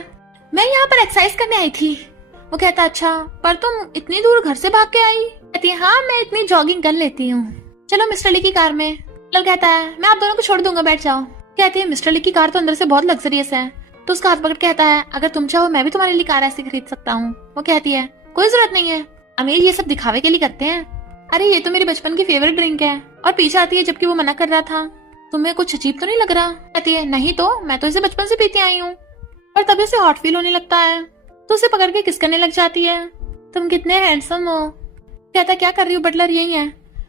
मैं यहाँ पर एक्सरसाइज करने आई थी। वो कहता है, अच्छा, पर तुम इतनी दूर घर से भाग के आई? कहती है, हाँ मैं इतनी जॉगिंग कर लेती हूँ, चलो मिस्टर ली की कार में। लल कहता है, मैं आप दोनों को छोड़ दूंगा, बैठ जाओ। कहती है, मिस्टर ली की कार तो अंदर से बहुत लग्जरियस है। तो उसका हाथ पकड़ कहता है, अगर तुम चाहो मैं भी तुम्हारे लिए कार ऐसी खरीद सकता हूँ। वो कहती है, कोई जरूरत नहीं है, अमीर ये सब दिखावे के लिए करते हैं। अरे ये तो मेरी बचपन की फेवरेट ड्रिंक है। और पीछे आती है जबकि वो मना कर रहा था, तुम्हें कुछ अजीब तो नहीं लग रहा? कहती है, नहीं तो, मैं तो इसे बचपन से पीती आई हूँ। और तभी उसे हॉट फील होने लगता है, तो उसे पकड़ के किस करने लग जाती है, तुम कितने हैंडसम हो। कहता, क्या कर रही हो बटलर, यही है।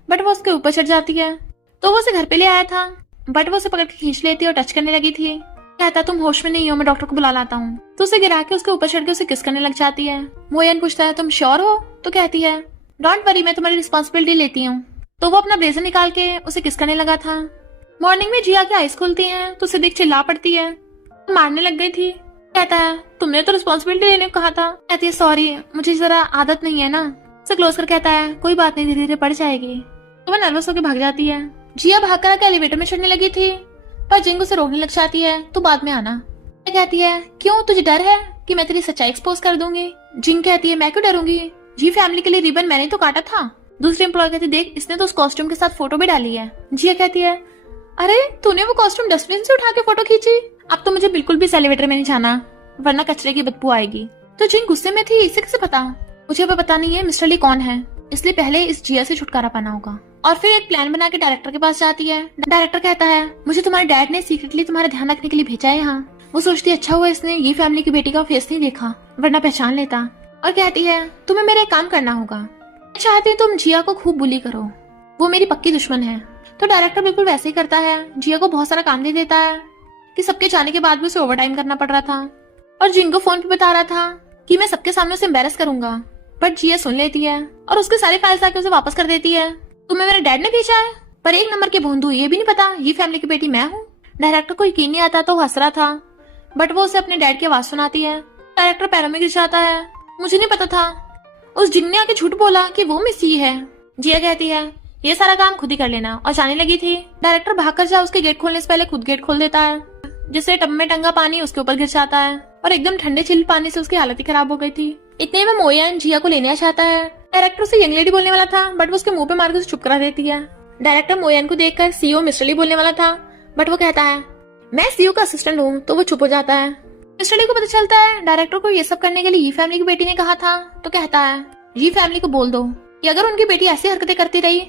बट वो उसके ऊपर चढ़ जाती है। तो वो उसे घर पे ले आया था, बट वो उसे पकड़ के खींच लेती है और टच करने लगी थी। कहता, तुम होश में नहीं हो, मैं डॉक्टर को बुला लाता हूँ। तो उसे गिरा के उसके ऊपर चढ़ के उसे किस करने लग जाती है। मोयन पूछता है, तुम श्योर हो? तो कहती है, डोंट वरी, मैं तुम्हारी रिस्पॉन्सिबिलिटी लेती हूँ। तो वो अपना ब्लेजर निकाल के उसे किस करने लगा था। मॉर्निंग में जिया की आइज खुलती है तो उसे देख चिल्ला पड़ती है, तो मारने लग गई थी। कहता है, तुमने तो रिस्पॉन्सिबिलिटी लेने को कहा था। कहती है, सॉरी मुझे जरा आदत नहीं है ना। उसे क्लोज कर कहता है, कोई बात नहीं, धीरे धीरे पड़ जाएगी। तो वह नर्वस होकर भाग जाती है। जिया भाग कर एलिवेटर में चढ़ने लगी थी, पर जिंग उसे रोकने लग जाती है, तो बाद में आना। कहती है, क्यों, तुझे डर है कि मैं तेरी सच्चाई एक्सपोज कर दूंगी? जिंग कहती है, मैं क्यों डरूंगी, जी फैमिली के लिए रिबन मैंने तो काटा था। दूसरी एम्प्लॉय कहती, देख इसने तो उस कॉस्ट्यूम के साथ फोटो भी डाली है। जिया कहती है, अरे तूने वो कॉस्ट्यूम डस्टबिन से उठा के फोटो खींची? अब तो मुझे बिल्कुल भी एलिवेटर में नहीं जाना, वरना कचरे की बदबू आएगी। तो जिंग गुस्से में थी, इसे कैसे पता? मुझे अब पता नहीं है मिस्टर ली कौन है, इसलिए पहले इस जिया से छुटकारा पाना होगा। और फिर एक प्लान बना के डायरेक्टर के पास जाती है। डायरेक्टर कहता है, मुझे तुम्हारे डैड ने सीक्रेटली तुम्हारा ध्यान रखने के लिए भेजा है यहाँ। वो सोचती है, अच्छा हुआ इसने ये फैमिली की बेटी का फेस नहीं देखा, वरना पहचान लेता। और कहती है, तुम्हें मेरा एक काम करना होगा, मैं चाहती हूँ तुम जिया को खूब बुली करो, वो मेरी पक्की दुश्मन है। तो डायरेक्टर बिल्कुल वैसे ही करता है, जिया को बहुत सारा काम दे देता है कि सबके जाने के बाद भी उसे ओवरटाइम करना पड़ रहा था। और जिंग को फोन पे बता रहा था कि मैं सबके सामने उसे एम्बैरस करूंगा। बट जिया सुन लेती है और उसके सारे फाइल्स आके उसे वापस कर देती है। तुम्हें मेरे डैड ने भेजा है, पर 1 नंबर के भोंदू ये भी नहीं पता ये फैमिली की बेटी मैं हूँ। डायरेक्टर को यकीन नहीं आता तो वो हंस रहा था, बट वो उसे अपने डैड की आवाज सुनाती है। डायरेक्टर पैरों में गिर जाता है, मुझे नहीं पता था। उस जिन ने आके झूठ बोला कि वो मिस ही है। जिया कहती है, ये सारा काम खुद ही कर लेना, और जाने लगी थी। डायरेक्टर भागकर जा उसके गेट खोलने से पहले खुद गेट खोल देता है, जिससे टब में टंगा पानी उसके ऊपर गिर जाता है और एकदम ठंडे चिल पानी से उसकी हालत ही खराब हो गई थी। इतने में मोयन जिया को लेने आ जाता है। डायरेक्टर उसे यंग लेडी बोलने वाला था, बट वो उसके मुंह पे मार के उसे चुप करा देती है। डायरेक्टर मोयन को देखकर सीईओ मिस्टर ली बोलने वाला था, बट वो कहता है, मैं सीईओ का असिस्टेंट हूँ, तो वो चुप हो जाता है। मिस्टर ली को पता चलता है डायरेक्टर को ये सब करने के लिए ये फैमिली की बेटी ने कहा था, तो कहता है, ये फैमिली को बोल दो कि अगर उनकी बेटी ऐसी हरकतें करती रही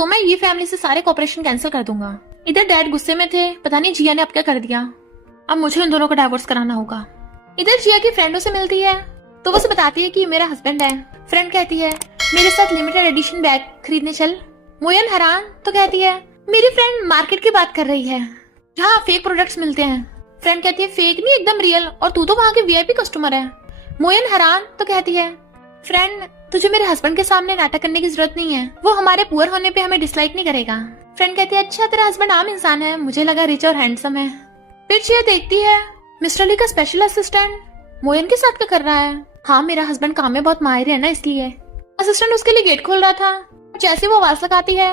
तो मैं ये फैमिली से सारे कॉपरेशन कैंसिल कर दूंगा। इधर डैड गुस्से में थे, पता नहीं जिया ने अब क्या कर दिया। अब मुझे इन दोनों को डाइवोर्स कराना होगा। इधर जिया की फ्रेंडों से मिलती है तो वो से बताती है कि मेरा हस्बैंड है। फ्रेंड कहती है मेरे साथ लिमिटेड एडिशन बैग खरीदने चल। मोयन हैरान तो कहती है मेरी फ्रेंड मार्केट की बात कर रही है जहाँ फेक प्रोडक्ट्स मिलते हैं। फ्रेंड कहती है फेक नहीं, एकदम रियल, और तू तो वहाँ की वीआईपी कस्टमर है। मोयन हैरान तो कहती है फ्रेंड तुझे मेरे हस्बैंड के सामने नाटक करने की जरूरत नहीं है, वो हमारे पुअर होने पे हमें डिसलाइक नहीं करेगा। फ्रेंड कहती है अच्छा तेरा हस्बैंड आम इंसान है, मुझे लगा रिच और हैंडसम है। फिर जिया देखती है मिस्टर ली का स्पेशल असिस्टेंट मोयन के साथ क्या कर रहा है। हाँ मेरा हस्बैंड काम में बहुत माहिर है ना, इसलिए। असिस्टेंट उसके लिए गेट खोल रहा था, जैसे वो आवाज लगाती है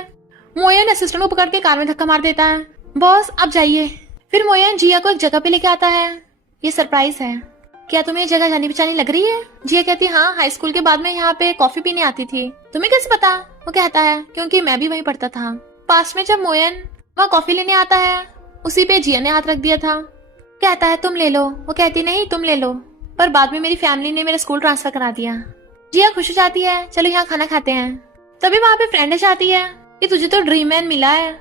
मोयन असिस्टेंट को पकड़ के कार में धक्का मार देता है। बॉस आप जाइए। फिर मोयन जिया को एक जगह पे लेके आता है। ये सरप्राइज है, क्या तुम्हें ये जगह जानी पहचानी लग रही है। जिया कहती है हाँ, हाई स्कूल के बाद में यहाँ पे कॉफी पीने आती थी। तुम्हें कैसे पता। वो कहता है क्योंकि मैं भी वहीं पढ़ता था। पास में जब मोयन वहाँ कॉफी लेने आता है उसी पे जिया ने हाथ रख दिया था। कहता है तुम ले लो। वो कहती नहीं तुम ले लो, पर बाद में मेरी फैमिली ने मेरा स्कूल ट्रांसफर करा दिया। जिया खुश हो जाती है, चलो यहाँ खाना खाते हैं। तभी वहाँ पे फ्रेंड जाती है कि तुझे तो ड्रीम मैन मिला है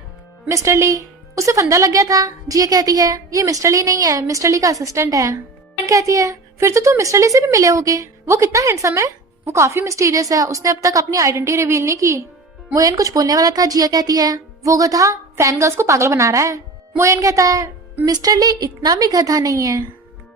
मिस्टर ली, उसे फंदा लग गया था। जिया कहती है ये मिस्टर ली नहीं है, मिस्टर ली का असिस्टेंट है। फ्रेंड कहती है फिर तो तुम मिस्टर ली से भी मिले होगे, वो कितना हैंडसम है। वो काफी मिस्टीरियस है, उसने अब तक अपनी आइडेंटिटी रिवील नहीं की। मोयन कुछ बोलने वाला था, जिया कहती है वो गधा फैन गर्ल्स को पागल बना रहा है। मोयन कहता है मिस्टर ली इतना भी गधा नहीं है।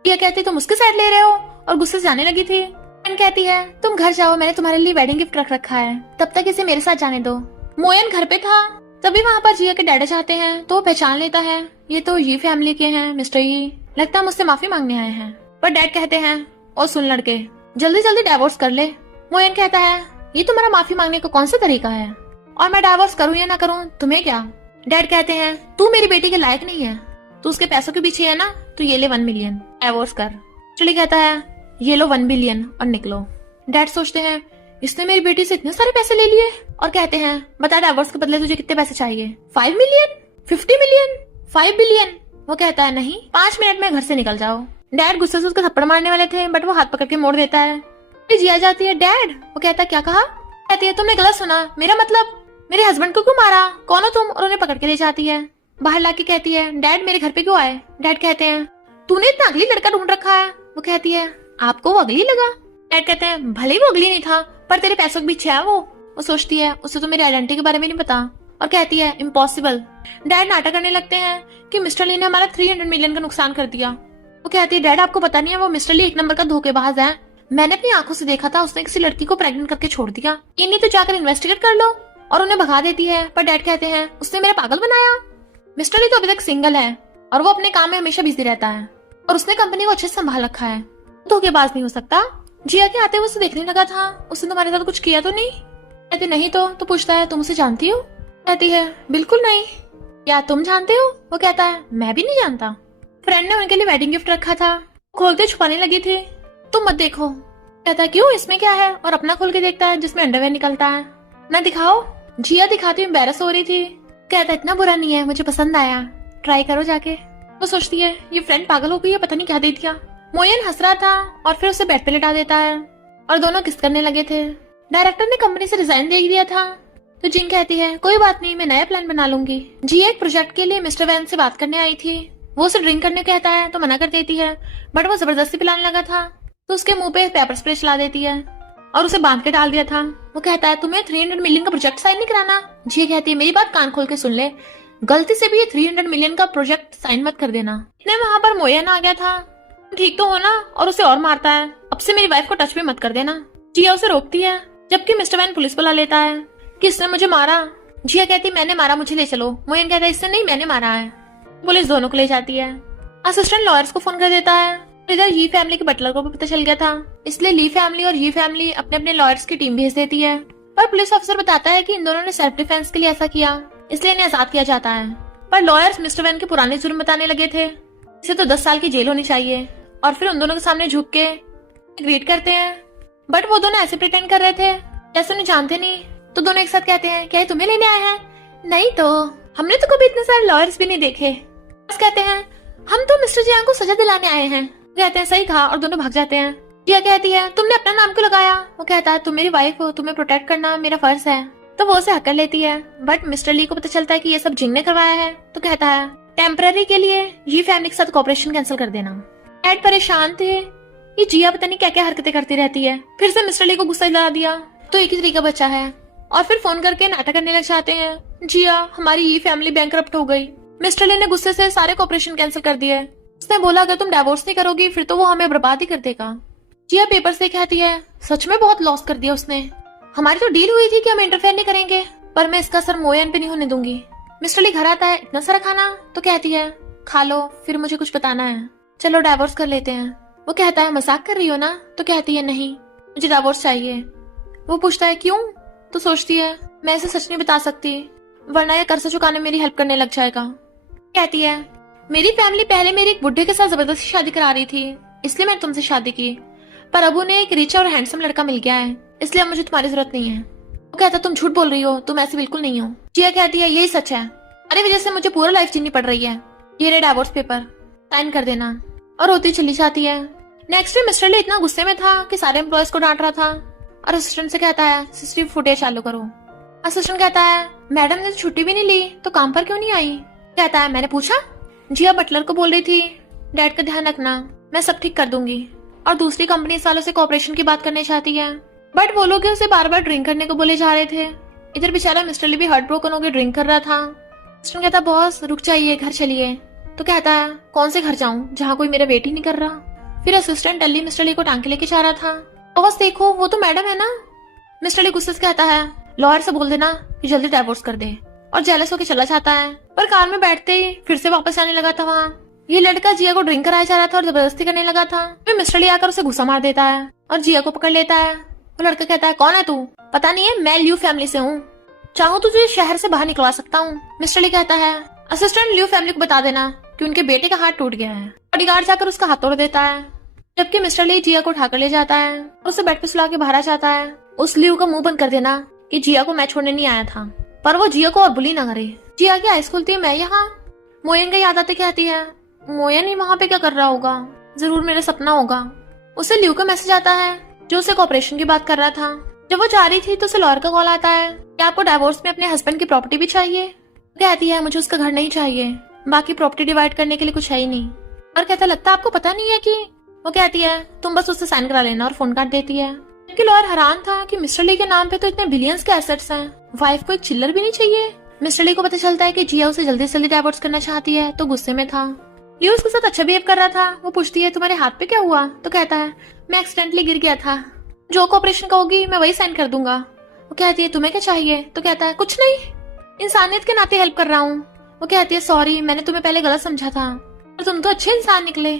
जिया कहती तुम उसके साइड ले रहे हो, और गुस्से से जाने लगी थी। मोयन कहती है तुम घर जाओ, मैंने तुम्हारे लिए वेडिंग गिफ्ट रख रखा है, तब तक इसे मेरे साथ जाने दो। मोयन घर पे था, तभी वहाँ पर जिया के डैडी जाते हैं तो वो पहचान लेता है ये तो ये फैमिली के हैं मिस्टर यी, लगता है मुझसे माफी मांगने आए हैं। पर डैड कहते हैं और सुन लड़के जल्दी जल्दी डाइवोर्स कर ले। मोयन कहता है ये तुम्हारा माफी मांगने का कौन सा तरीका है, और मैं डाइवोर्स करूँ या ना करूँ तुम्हें क्या। डैड कहते हैं तू मेरी बेटी के लायक नहीं है, तू उसके पैसों के पीछे है ना, तो ये ले 1 मिलियन डाइवोर्स कर। चली कहता है ये लो 1 बिलियन और निकलो। डैड सोचते हैं इसने मेरी बेटी से इतने सारे पैसे ले लिए, और कहते हैं बता डाइवोर्स के बदले तुझे कितने पैसे चाहिए। 5 मिलियन, 50 मिलियन, 5 बिलियन। वो कहता है नहीं, 5 मिनट में घर से निकल जाओ। डैड गुस्से से उसको थप्पड़ मारने वाले थे, बट वो हाथ पकड़ के मोड़ देता है। जिया जाती है डैड। वो कहता है क्या कहा। कहती है तुमने गलत सुना, मेरा मतलब मेरे हस्बैंड को क्यों मारा, कौन हो तुम, और उन्हें पकड़ के ले जाती है। बाहर लाके कहती है डैड मेरे घर पे क्यों आए। डैड कहते हैं तूने इतना अगली लड़का ढूंढ रखा है। वो कहती है आपको वो अगली लगा। डैड कहते हैं भले ही वो अगली नहीं था, पर तेरे पैसों के पीछे है वो सोचती है उसे तो मेरी आइडेंटिटी के बारे में नहीं पता, और कहती है इम्पॉसिबल। डैड नाटक करने लगते हैं कि मिस्टर ली ने हमारा 300 मिलियन का नुकसान कर दिया। वो कहती है डैड आपको पता नहीं है वो मिस्टर ली 1 नंबर का धोखेबाज है, मैंने अपनी आंखों से देखा था, उसने किसी लड़की को प्रेग्नेंट करके छोड़ दिया, इन्हीं तो जाकर इन्वेस्टिगेट कर लो, और उन्हें भगा देती है। पर डैड कहते हैं उसने मेरा पागल बनाया। मिस्टर ली तो अभी तक सिंगल है और वो अपने काम में हमेशा बिजी रहता है, और उसने कंपनी को अच्छे से संभाल रखा है, धोखेबाज नहीं हो सकता। जिया के आते हुए उसे देखने लगा था, उसने तुम्हारे साथ कुछ किया तो नहीं। कहते नहीं तो पूछता है तुम उसे जानती हो। कहती है बिल्कुल नहीं। क्या तुम जानते हो। वो कहता है मैं भी नहीं जानता। फ्रेंड ने उनके लिए वेडिंग गिफ्ट रखा था, खोलते छुपाने लगी थी। तुम मत देखो। कहता है क्यों, इसमें क्या है, और अपना खोल के देखता है जिसमें अंडरवेयर निकलता है। ना दिखाओ। जिया दिखाती एम्बैरस हो रही थी। कहता इतना बुरा नहीं है, मुझे पसंद आया, ट्राई करो जाके। वो सोचती है ये फ्रेंड पागल हो गई है, पता नहीं क्या दे दिया। मोयन हंस रहा था और फिर उसे बेड पे लिटा देता है, और दोनों किस करने लगे थे। डायरेक्टर ने कंपनी से रिजाइन दे दिया था, तो जिन कहती है कोई बात नहीं, मैं नया प्लान बना लूंगी। जिया एक प्रोजेक्ट के लिए मिस्टर वैन से बात करने आई थी, वो उसे ड्रिंक करने कहता है तो मना कर देती है, बट वो जबरदस्ती पिलाने लगा था तो उसके मुंह पे पेपर स्प्रे चला देती है और उसे बांध के डाल दिया था। वो कहता है तुम्हें 300 मिलियन का प्रोजेक्ट साइन नहीं कराना। जिया कहती है मेरी बात कान खोल के सुन ले, गलती से भी ये 300 मिलियन का प्रोजेक्ट साइन मत कर देना। वहां पर मोयन आ गया था, ठीक तो हो ना, और उसे और मारता है, अब से मेरी वाइफ को टच भी मत कर देना। जिया उसे रोकती है, जबकि मिस्टर वैन पुलिस बुला लेता है कि इसने मुझे मारा। जिया कहती मैंने मारा, मुझे ले चलो। मोयन कहता है इससे नहीं, मैंने मारा है। पुलिस दोनों को ले जाती है। असिस्टेंट लॉयर्स को फोन कर देता है। इधर यी फैमिली के बटलर को भी पता चल गया था, इसलिए ली फैमिली और यी फैमिली अपने अपने लॉयर्स की टीम भेज देती है। पर पुलिस ऑफिसर बताता है कि इन दोनों ने सेल्फ डिफेंस के लिए ऐसा किया, इसलिए इन्हें आजाद किया जाता है। पर लॉयर्स मिस्टर वैन के पुराने जुर्म बताने लगे थे, इसे तो 10 साल की जेल होनी चाहिए, और फिर उन दोनों के सामने झुक के ग्रीट करते हैं। बट वो दोनों ऐसे प्रिटेंड कर रहे थे जैसे उन्हें जानते नहीं, तो दोनों एक साथ कहते हैं क्या ये तुम्हें लेने आए हैं। नहीं तो हमने तो कभी इतने सारे लॉयर्स भी नहीं देखे। बस कहते हैं हम तो मिस्टर जियांग को सजा दिलाने आए हैं। कहते हैं सही कहा, और दोनों भाग जाते हैं। जिया कहती है तुमने अपना नाम क्यों लगाया। वो कहता है तुम मेरी वाइफ हो, तुम्हें प्रोटेक्ट करना मेरा फर्ज है। तो वो उसे हक कर लेती है, बट मिस्टर ली को पता चलता है कि ये सब जिंग ने करवाया है, तो कहता है टेम्पररी के लिए ये फैमिली के साथ कॉपरेशन कैंसिल कर देना। एड परेशान थे, ये जिया पता नहीं क्या क्या हरकतें करती रहती है। फिर से मिस्टर ली को गुस्सा दिला दिया तो एक ही तरीका बचा है, और फिर फोन करके नाटक करने लग जाते हैं, जिया हमारी ये फैमिली बैंकरप्ट हो गई। मिस्टर ली ने गुस्से से सारे कॉपरेशन कैंसिल कर दिए। उसने बोला अगर तुम डिवोर्स नहीं करोगी फिर तो वो हमें बर्बाद ही कर देगा। जिया पेपर से कहती है सच में बहुत लॉस कर दिया उसने, हमारी तो डील हुई थी कि हम इंटरफेयर नहीं करेंगे, पर मैं इसका असर मोयन पे नहीं होने दूंगी। मिस्टर ली घर आता है, इतना सारा खाना, तो कहती है खा लो फिर मुझे कुछ बताना है, चलो डिवोर्स कर लेते हैं। वो कहता है मजाक कर रही हो ना, तो कहती है नहीं मुझे डिवोर्स चाहिए। वो पूछता है क्यों, तो सोचती है मैं इसे सच नहीं बता सकती वरना यह कर्ज चुकाने में मेरी हेल्प करने लग जाएगा। कहती है मेरी फैमिली पहले मेरी एक बुढ़े के साथ जबरदस्ती शादी करा रही थी, इसलिए मैंने तुमसे शादी की, पर अब उन्हें एक रिच और हैंडसम लड़का मिल गया है, इसलिए अब मुझे तुम्हारी जरूरत नहीं है। वो कहता तुम झूठ बोल रही हो, तुम ऐसी बिल्कुल नहीं हो। जिया कहती है यही सच है, अरे वजह से मुझे पूरा लाइफ जीनी पड़ रही है, ये रहे डिवोर्स पेपर, साइन कर देना, और रोती चली जाती है। नेक्स्ट डे मिस्टर ली इतना गुस्से में था कि सारे एम्प्लॉयज को डांट रहा था, और असिस्टेंट से कहता है सीसीटीवी फुटेज चालू करो। असिस्टेंट कहता है मैडम ने तो छुट्टी भी नहीं ली तो काम पर क्यों नहीं आई। कहता है मैंने पूछा, जिया बटलर को बोल रही थी डैड का ध्यान रखना, मैं सब ठीक कर दूंगी, और दूसरी कंपनी इस वालों से कॉपरेशन की बात करनी चाहती है, बट वो लोग उसे बार बार ड्रिंक करने को बोले जा रहे थे। इधर बेचारा मिस्टर ली भी हार्ट ब्रोकन होकर ड्रिंक कर रहा था। असिस्टेंट कहता बॉस रुक जाइए घर चलिए, तो कहता है कौन से घर जाऊं जहाँ कोई मेरा वेट ही नहीं कर रहा। फिर असिस्टेंट डल्ली मिस्टर ली को टांग के लेके जा रहा था। बॉस देखो वो तो मैडम है ना। मिस्टर ली गुस्से से कहता है लॉयर से बोल देना कि जल्दी डिवोर्स कर दे, और जेलस होकर चला जाता है। पर कार में बैठते ही फिर से वापस आने लगा था वहाँ। ये लड़का जिया को ड्रिंक कराया जा रहा था और जबरदस्ती करने लगा था। फिर मिस्टर ली आकर उसे गुस्सा मार देता है और जिया को पकड़ लेता है। वो लड़का कहता है कौन है तू, पता नहीं है मैं लियू फैमिली से हूँ, चाहूँ तो तुझे शहर से बाहर निकलवा सकता हूँ। मिस्टर ली कहता है असिस्टेंट लियू फैमिली को बता देना कि उनके बेटे का हाथ टूट गया है। बॉडीगार्ड जाकर उसका हाथ तोड़ देता है, जबकि मिस्टर ली जिया को उठाकर ले जाता है और उसे बेड पे सुला के बाहर आ जाता है। उस लियू का मुंह बंद कर देना कि जिया को मैं छोड़ने नहीं आया था, पर वो जिया को और बुली ना करे। जिया की आइस खुलती है, मैं यहाँ। मोयन का याद आते कहती है मोयन ही वहाँ पे क्या कर रहा होगा, जरूर मेरा सपना होगा। उसे लियू का मैसेज आता है जो उसे कॉपरेशन की बात कर रहा था। जब वो जा रही थी तो उसे लॉयर का कॉल आता है कि आपको डिवोर्स में अपने हस्बैंड की प्रॉपर्टी भी चाहिए। कहती है मुझे उसका घर नहीं चाहिए, बाकी प्रॉपर्टी डिवाइड करने के लिए कुछ है ही नहीं। और कहता लगता आपको पता नहीं है कि। वो कहती है तुम बस उससे साइन करा लेना, और फोन काट देती है। जबकि लॉयर हैरान था कि मिस्टर ली के नाम पे तो इतने बिलियंस के एसेट्स हैं, वाइफ को एक चिल्लर भी नहीं चाहिए। मिस्टर ली को पता चलता है कि जिया उसे जल्दी से जल्दी डिवोर्स करना चाहती है, तो गुस्से में था। लियू उसके साथ अच्छा बिहेव कर रहा था। वो पूछती है तुम्हारे हाथ पे क्या हुआ, तो कहता है मैं एक्सीडेंटली गिर गया था, जो कॉपरेशन कहोगी मैं वही साइन कर दूंगा। वो कहती है तुम्हें क्या चाहिए, तो कहता है कुछ नहीं, इंसानियत के नाते हेल्प कर रहा हूँ। वो कहती है सॉरी मैंने तुम्हें पहले गलत समझा था, और तुम तो अच्छे इंसान निकले।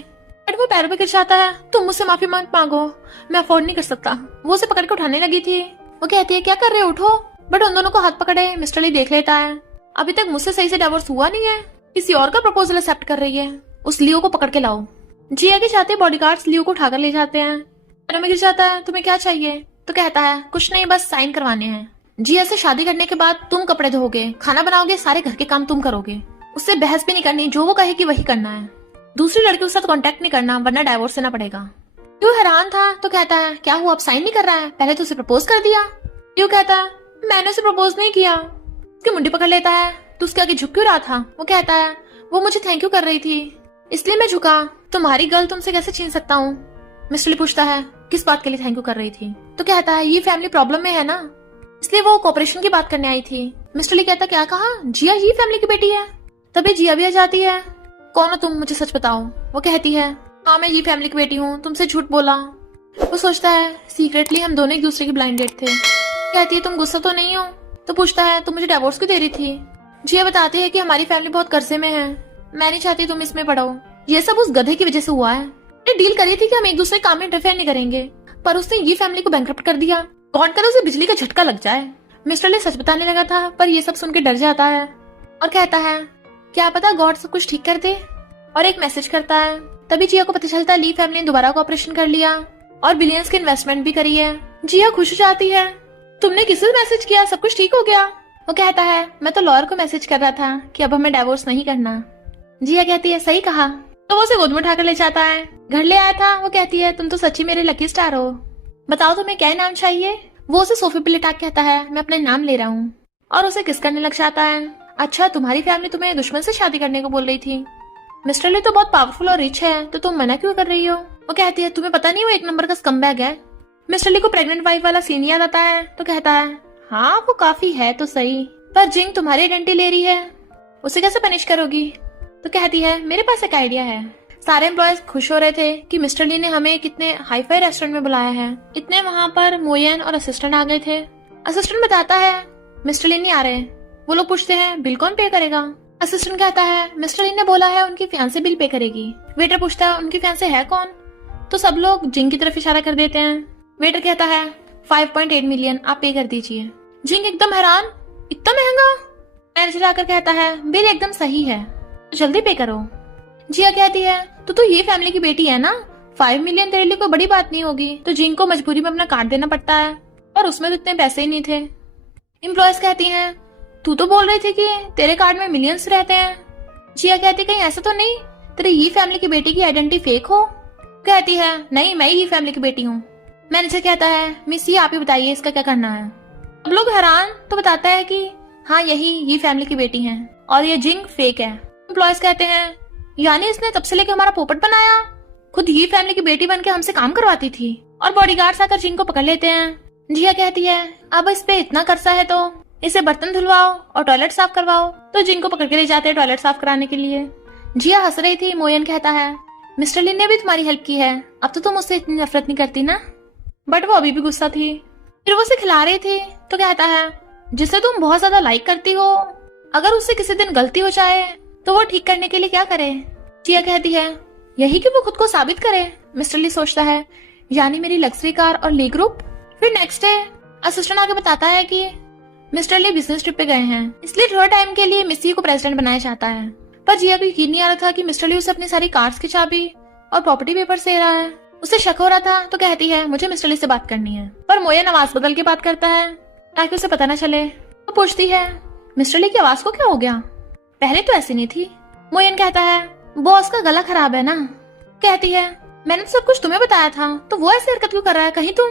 बट वो पैरों पे गिर जाता है, तुम मुझसे माफी मांगो, मैं अफोर्ड नहीं कर सकता। वो उसे पकड़ के उठाने लगी थी। वो कहती है क्या कर रहे हो, उठो। बट उन दोनों को हाथ पकड़े मिस्टर ली देख लेता है अभी तक मुझसे सही से डिवोर्स हुआ नहीं है, किसी और का प्रपोजल एक्सेप्ट कर रही है, उस लियो को पकड़ के लाओ। जिया के चाहते बॉडीगार्ड्स लियो को उठाकर ले जाते हैं। पैरों में गिर जाता है, तुम्हें क्या चाहिए, तो कहता है कुछ नहीं बस साइन करवाने हैं। जिया से शादी करने के बाद तुम कपड़े धोगे, खाना बनाओगे, सारे घर के काम तुम करोगे, उससे बहस भी नहीं करनी, जो वो कहेगी वही करना है, दूसरी लड़की के साथ कांटेक्ट नहीं करना वरना डिवोर्स देना पड़ेगा। लियो हैरान था तो कहता है क्या हुआ अब साइन नहीं कर रहा है, पहले तो उसे प्रपोज कर दिया। लियो कहता है मैंने उसे प्रपोज नहीं किया। उसकी मुंडी पकड़ लेता है, तो उसके आगे झुक क्यों रहा था। वो कहता है वो मुझे थैंक यू कर रही थी इसलिए मैं झुका, तुम्हारी गर्ल तुमसे कैसे छीन सकता हूँ। मिस्टर ली पूछता है किस बात के लिए थैंक यू कर रही थी, तो कहता है ये फैमिली प्रॉब्लम में है ना, इसलिए वो कॉपरेशन की बात करने आई थी। मिस्टर ली कहता क्या कहा, जिया ये फैमिली की बेटी है। तभी जिया भी आ जाती है, कौन हो तुम, मुझे सच बताओ। वो कहती है हाँ मैं ये फैमिली की बेटी हूँ, तुमसे झूठ बोला। वो सोचता है सीक्रेटली हम दोनों एक दूसरे की ब्लाइंड डेट थे। कहती है तुम गुस्सा तो नहीं हो, तो पूछता है तुम मुझे डिवोर्स क्यों दे रही थी। जिया बताती है कि हमारी फैमिली बहुत कर्जे में है, मैं नहीं चाहती तुम इसमें पढ़ो, ये सब उस गधे की वजह से हुआ है। डील करी थी कि हम एक दूसरे काम में इंटरफेयर नहीं करेंगे, पर उसने ये फैमिली को बैंकरप्ट कर दिया, गॉड करे उसे बिजली का झटका लग जाए। मिस्टर ली सच बताने लगा था, पर ये सब सुन के डर जाता है और कहता है क्या पता गॉड सब कुछ ठीक कर दे, और एक मैसेज करता है। तभी जिया को पता चलता है ली फैमिली ने दोबारा कॉपरेशन कर लिया और बिलियंस की इन्वेस्टमेंट भी करी है। जिया खुश हो जाती है, तुमने किसे मैसेज किया, सब कुछ ठीक हो गया। वो कहता है मैं तो लॉयर को मैसेज कर रहा था कि अब हमें डिवोर्स नहीं करना। जिया कहती है सही कहा, तो वो उसे गोद में उठाकर ले जाता है। घर ले आया था। वो कहती है तुम तो सच्ची मेरे लकी स्टार हो, बताओ तुम्हें क्या नाम चाहिए। वो उसे सोफे पे लिटा के कहता है मैं अपना नाम ले रहा हूँ और उसे किस करने लग जाता है। अच्छा, तुम्हारी फैमिली तुम्हें दुश्मन से शादी करने को बोल रही थी। मिस्टर ली तो बहुत पावरफुल और रिच है, तो तुम मना क्यों कर रही हो? वो कहती है तुम्हें पता नहीं वो एक नंबर का स्कमबैग है। मिस्टर ली को प्रेग्नेंट वाइफ वाला सीन याद आता है तो कहता है हाँ वो काफी है तो सही, पर जिंग तुम्हारी आइडेंटिटी ले रही है, उसे कैसे पनिश करोगी? तो कहती है मेरे पास एक आइडिया है। सारे एम्प्लॉयज खुश हो रहे थे कि मिस्टर ली ने हमें कितने हाई फाई रेस्टोरेंट में बुलाया है। इतने वहाँ पर मोयन और असिस्टेंट आ गए थे। असिस्टेंट बताता है मिस्टर ली नहीं आ रहे। वो लोग पूछते हैं बिल कौन पे करेगा? असिस्टेंट कहता है मिस्टर ली ने बोला है उनकी फियांसे बिल पे करेगी। वेटर पूछता है उनकी फियांसे है कौन? तो सब लोग जिंग की तरफ इशारा कर देते हैं। वेटर कहता है 5.8 मिलियन आप पे कर दीजिए। जिंग एकदम हैरान, इतना महंगा? मैनेजर आकर कहता है बिल एकदम सही है, जल्दी पे करो। जिया कहती है तो ये फैमिली की बेटी है ना, 5 मिलियन तेरे लिए कोई बड़ी बात नहीं होगी। तो जिंग को मजबूरी में अपना कार्ड देना पड़ता है और उसमें तो इतने पैसे ही नहीं थे। एम्प्लॉयज कहती हैं तू तो बोल रही थी कि तेरे कार्ड में मिलियंस रहते हैं। जिया कहती कहीं ऐसा तो नहीं तेरे ये फैमिली की बेटी की आइडेंटिटी फेक हो? कहती है नहीं मैं ही फैमिली की बेटी हूँ। मैनेजर कहता है मिस ये आप ही बताइए इसका क्या करना है। अब लोग हैरान तो बताता है कि हाँ यही ये फैमिली की बेटी है और ये जिंग फेक है। एम्प्लॉयज कहते हैं यानी इसने तब से लेकर हमारा पोपट बनाया, खुद ये फैमिली की बेटी बनके हमसे काम करवाती थी। और बॉडीगार्ड्स आकर जिंग को पकड़ लेते हैं। जिया कहती है अब इस पे इतना कर्जा है तो इसे बर्तन धुलवाओ और टॉयलेट साफ करवाओ। तो जिंग को पकड़ के ले जाते हैं टॉयलेट साफ कराने के लिए। जिया हंस रही थी। मोयन कहता है मिस्टर लिन ने भी तुम्हारी हेल्प की है, अब तो तुम उससे इतनी नफरत नहीं करती ना। बट वो अभी भी गुस्सा थी। फिर वो उसे खिला रही थी तो कहता है जिसे तुम बहुत ज्यादा लाइक करती हो, अगर उससे किसी दिन गलती हो जाए तो वो ठीक करने के लिए क्या करे? जिया कहती है यही कि वो खुद को साबित करे। मिस्टर ली सोचता है यानी मेरी लग्जरी कार और ली ग्रुप। फिर नेक्स्ट डे असिस्टेंट आके बताता है कि मिस्टर ली बिजनेस ट्रिप पे गए हैं, इसलिए थोड़ा टाइम के लिए मिसी को प्रेसिडेंट बनाया चाहता है। पर जिया को यकीन नहीं आ रहा था कि मिस्टर ली उसे अपनी सारी कार्ड्स की चाबी और प्रॉपर्टी पेपर दे रहा है। उसे शक हो रहा था तो कहती है मुझे मिस्टर ली से बात करनी है। पर मोयन आवाज बदल के बात करता है ताकि उसे पता न चले। तो पूछती है मिस्टर ली की आवाज को क्या हो गया, पहले तो ऐसी नहीं थी। मोयन कहता है बॉस का गला खराब है ना। कहती है मैंने तो सब कुछ तुम्हें बताया था, तो वो ऐसी हरकत क्यों कर रहा है कहीं तुम?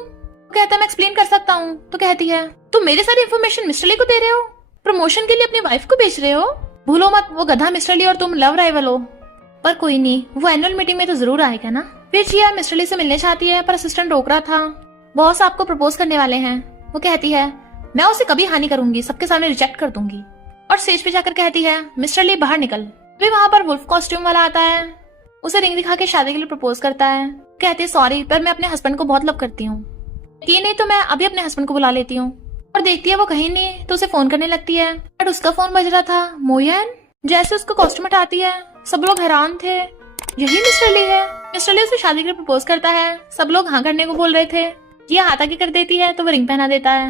कहता है मैं एक्सप्लेन कर सकता हूँ। तो कहती है तुम मेरे सारी इन्फॉर्मेशन मिस्टर ली को दे रहे हो, प्रमोशन के लिए अपनी वाइफ को बेच रहे हो। भूलो मत वो गधा मिस्टर ली और तुम लव राइवल हो। पर कोई नहीं, वो एनुअल मीटिंग में तो जरूर आएगा ना। फिर जिया मिस्टर ली से मिलने चाहती है पर असिस्टेंट रोक रहा था। बॉस आपको प्रपोज करने वाले हैं। वो कहती है मैं उसे कभी हानि करूंगी, सबके सामने रिजेक्ट कर दूंगी। और स्टेज पे जाकर कहती है मिस्टर ली बाहर निकल। फिर वहाँ पर वुल्फ कॉस्ट्यूम वाला आता है, उसे रिंग दिखा के शादी के लिए प्रपोज करता है। कहती है सॉरी पर मैं अपने हस्बैंड को बहुत लव करती हूँ, यकीन नहीं तो मैं अभी अपने हस्बैंड को बुला लेती हूँ। और देखती है वो कहीं नहीं तो उसे फोन करने लगती है। बट उसका फोन बज रहा था। मोयन जैसे उसको कॉस्ट्यूम हटाती है सब लोग हैरान थे, यही मिस्टर ली है। मिस्टर ली उसे शादी के लिए प्रपोज करता है। सब लोग हाँ करने को बोल रहे थे। ये हाथ आगे कर देती है तो वो रिंग पहना देता है।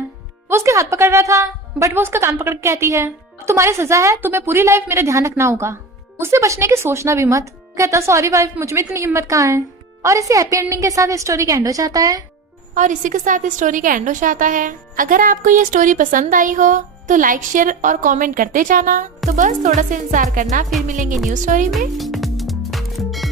वो उसके हाथ पकड़ रहा था बट वो उसका कान पकड़ के कहती है अब तुम्हारी सजा है, तुम्हें पूरी लाइफ मेरा ध्यान रखना होगा, उससे बचने की सोचना भी मत। कहता सॉरी वाइफ मुझ में इतनी हिम्मत कहाँ है। और इसी हैप्पी एंडिंग के साथ स्टोरी का एंड हो जाता है। और इसी के साथ स्टोरी का एंड हो जाता है। अगर आपको ये स्टोरी पसंद आई हो तो लाइक शेयर और कमेंट करते जाना। तो बस थोड़ा सा इंतजार करना, फिर मिलेंगे न्यू स्टोरी में।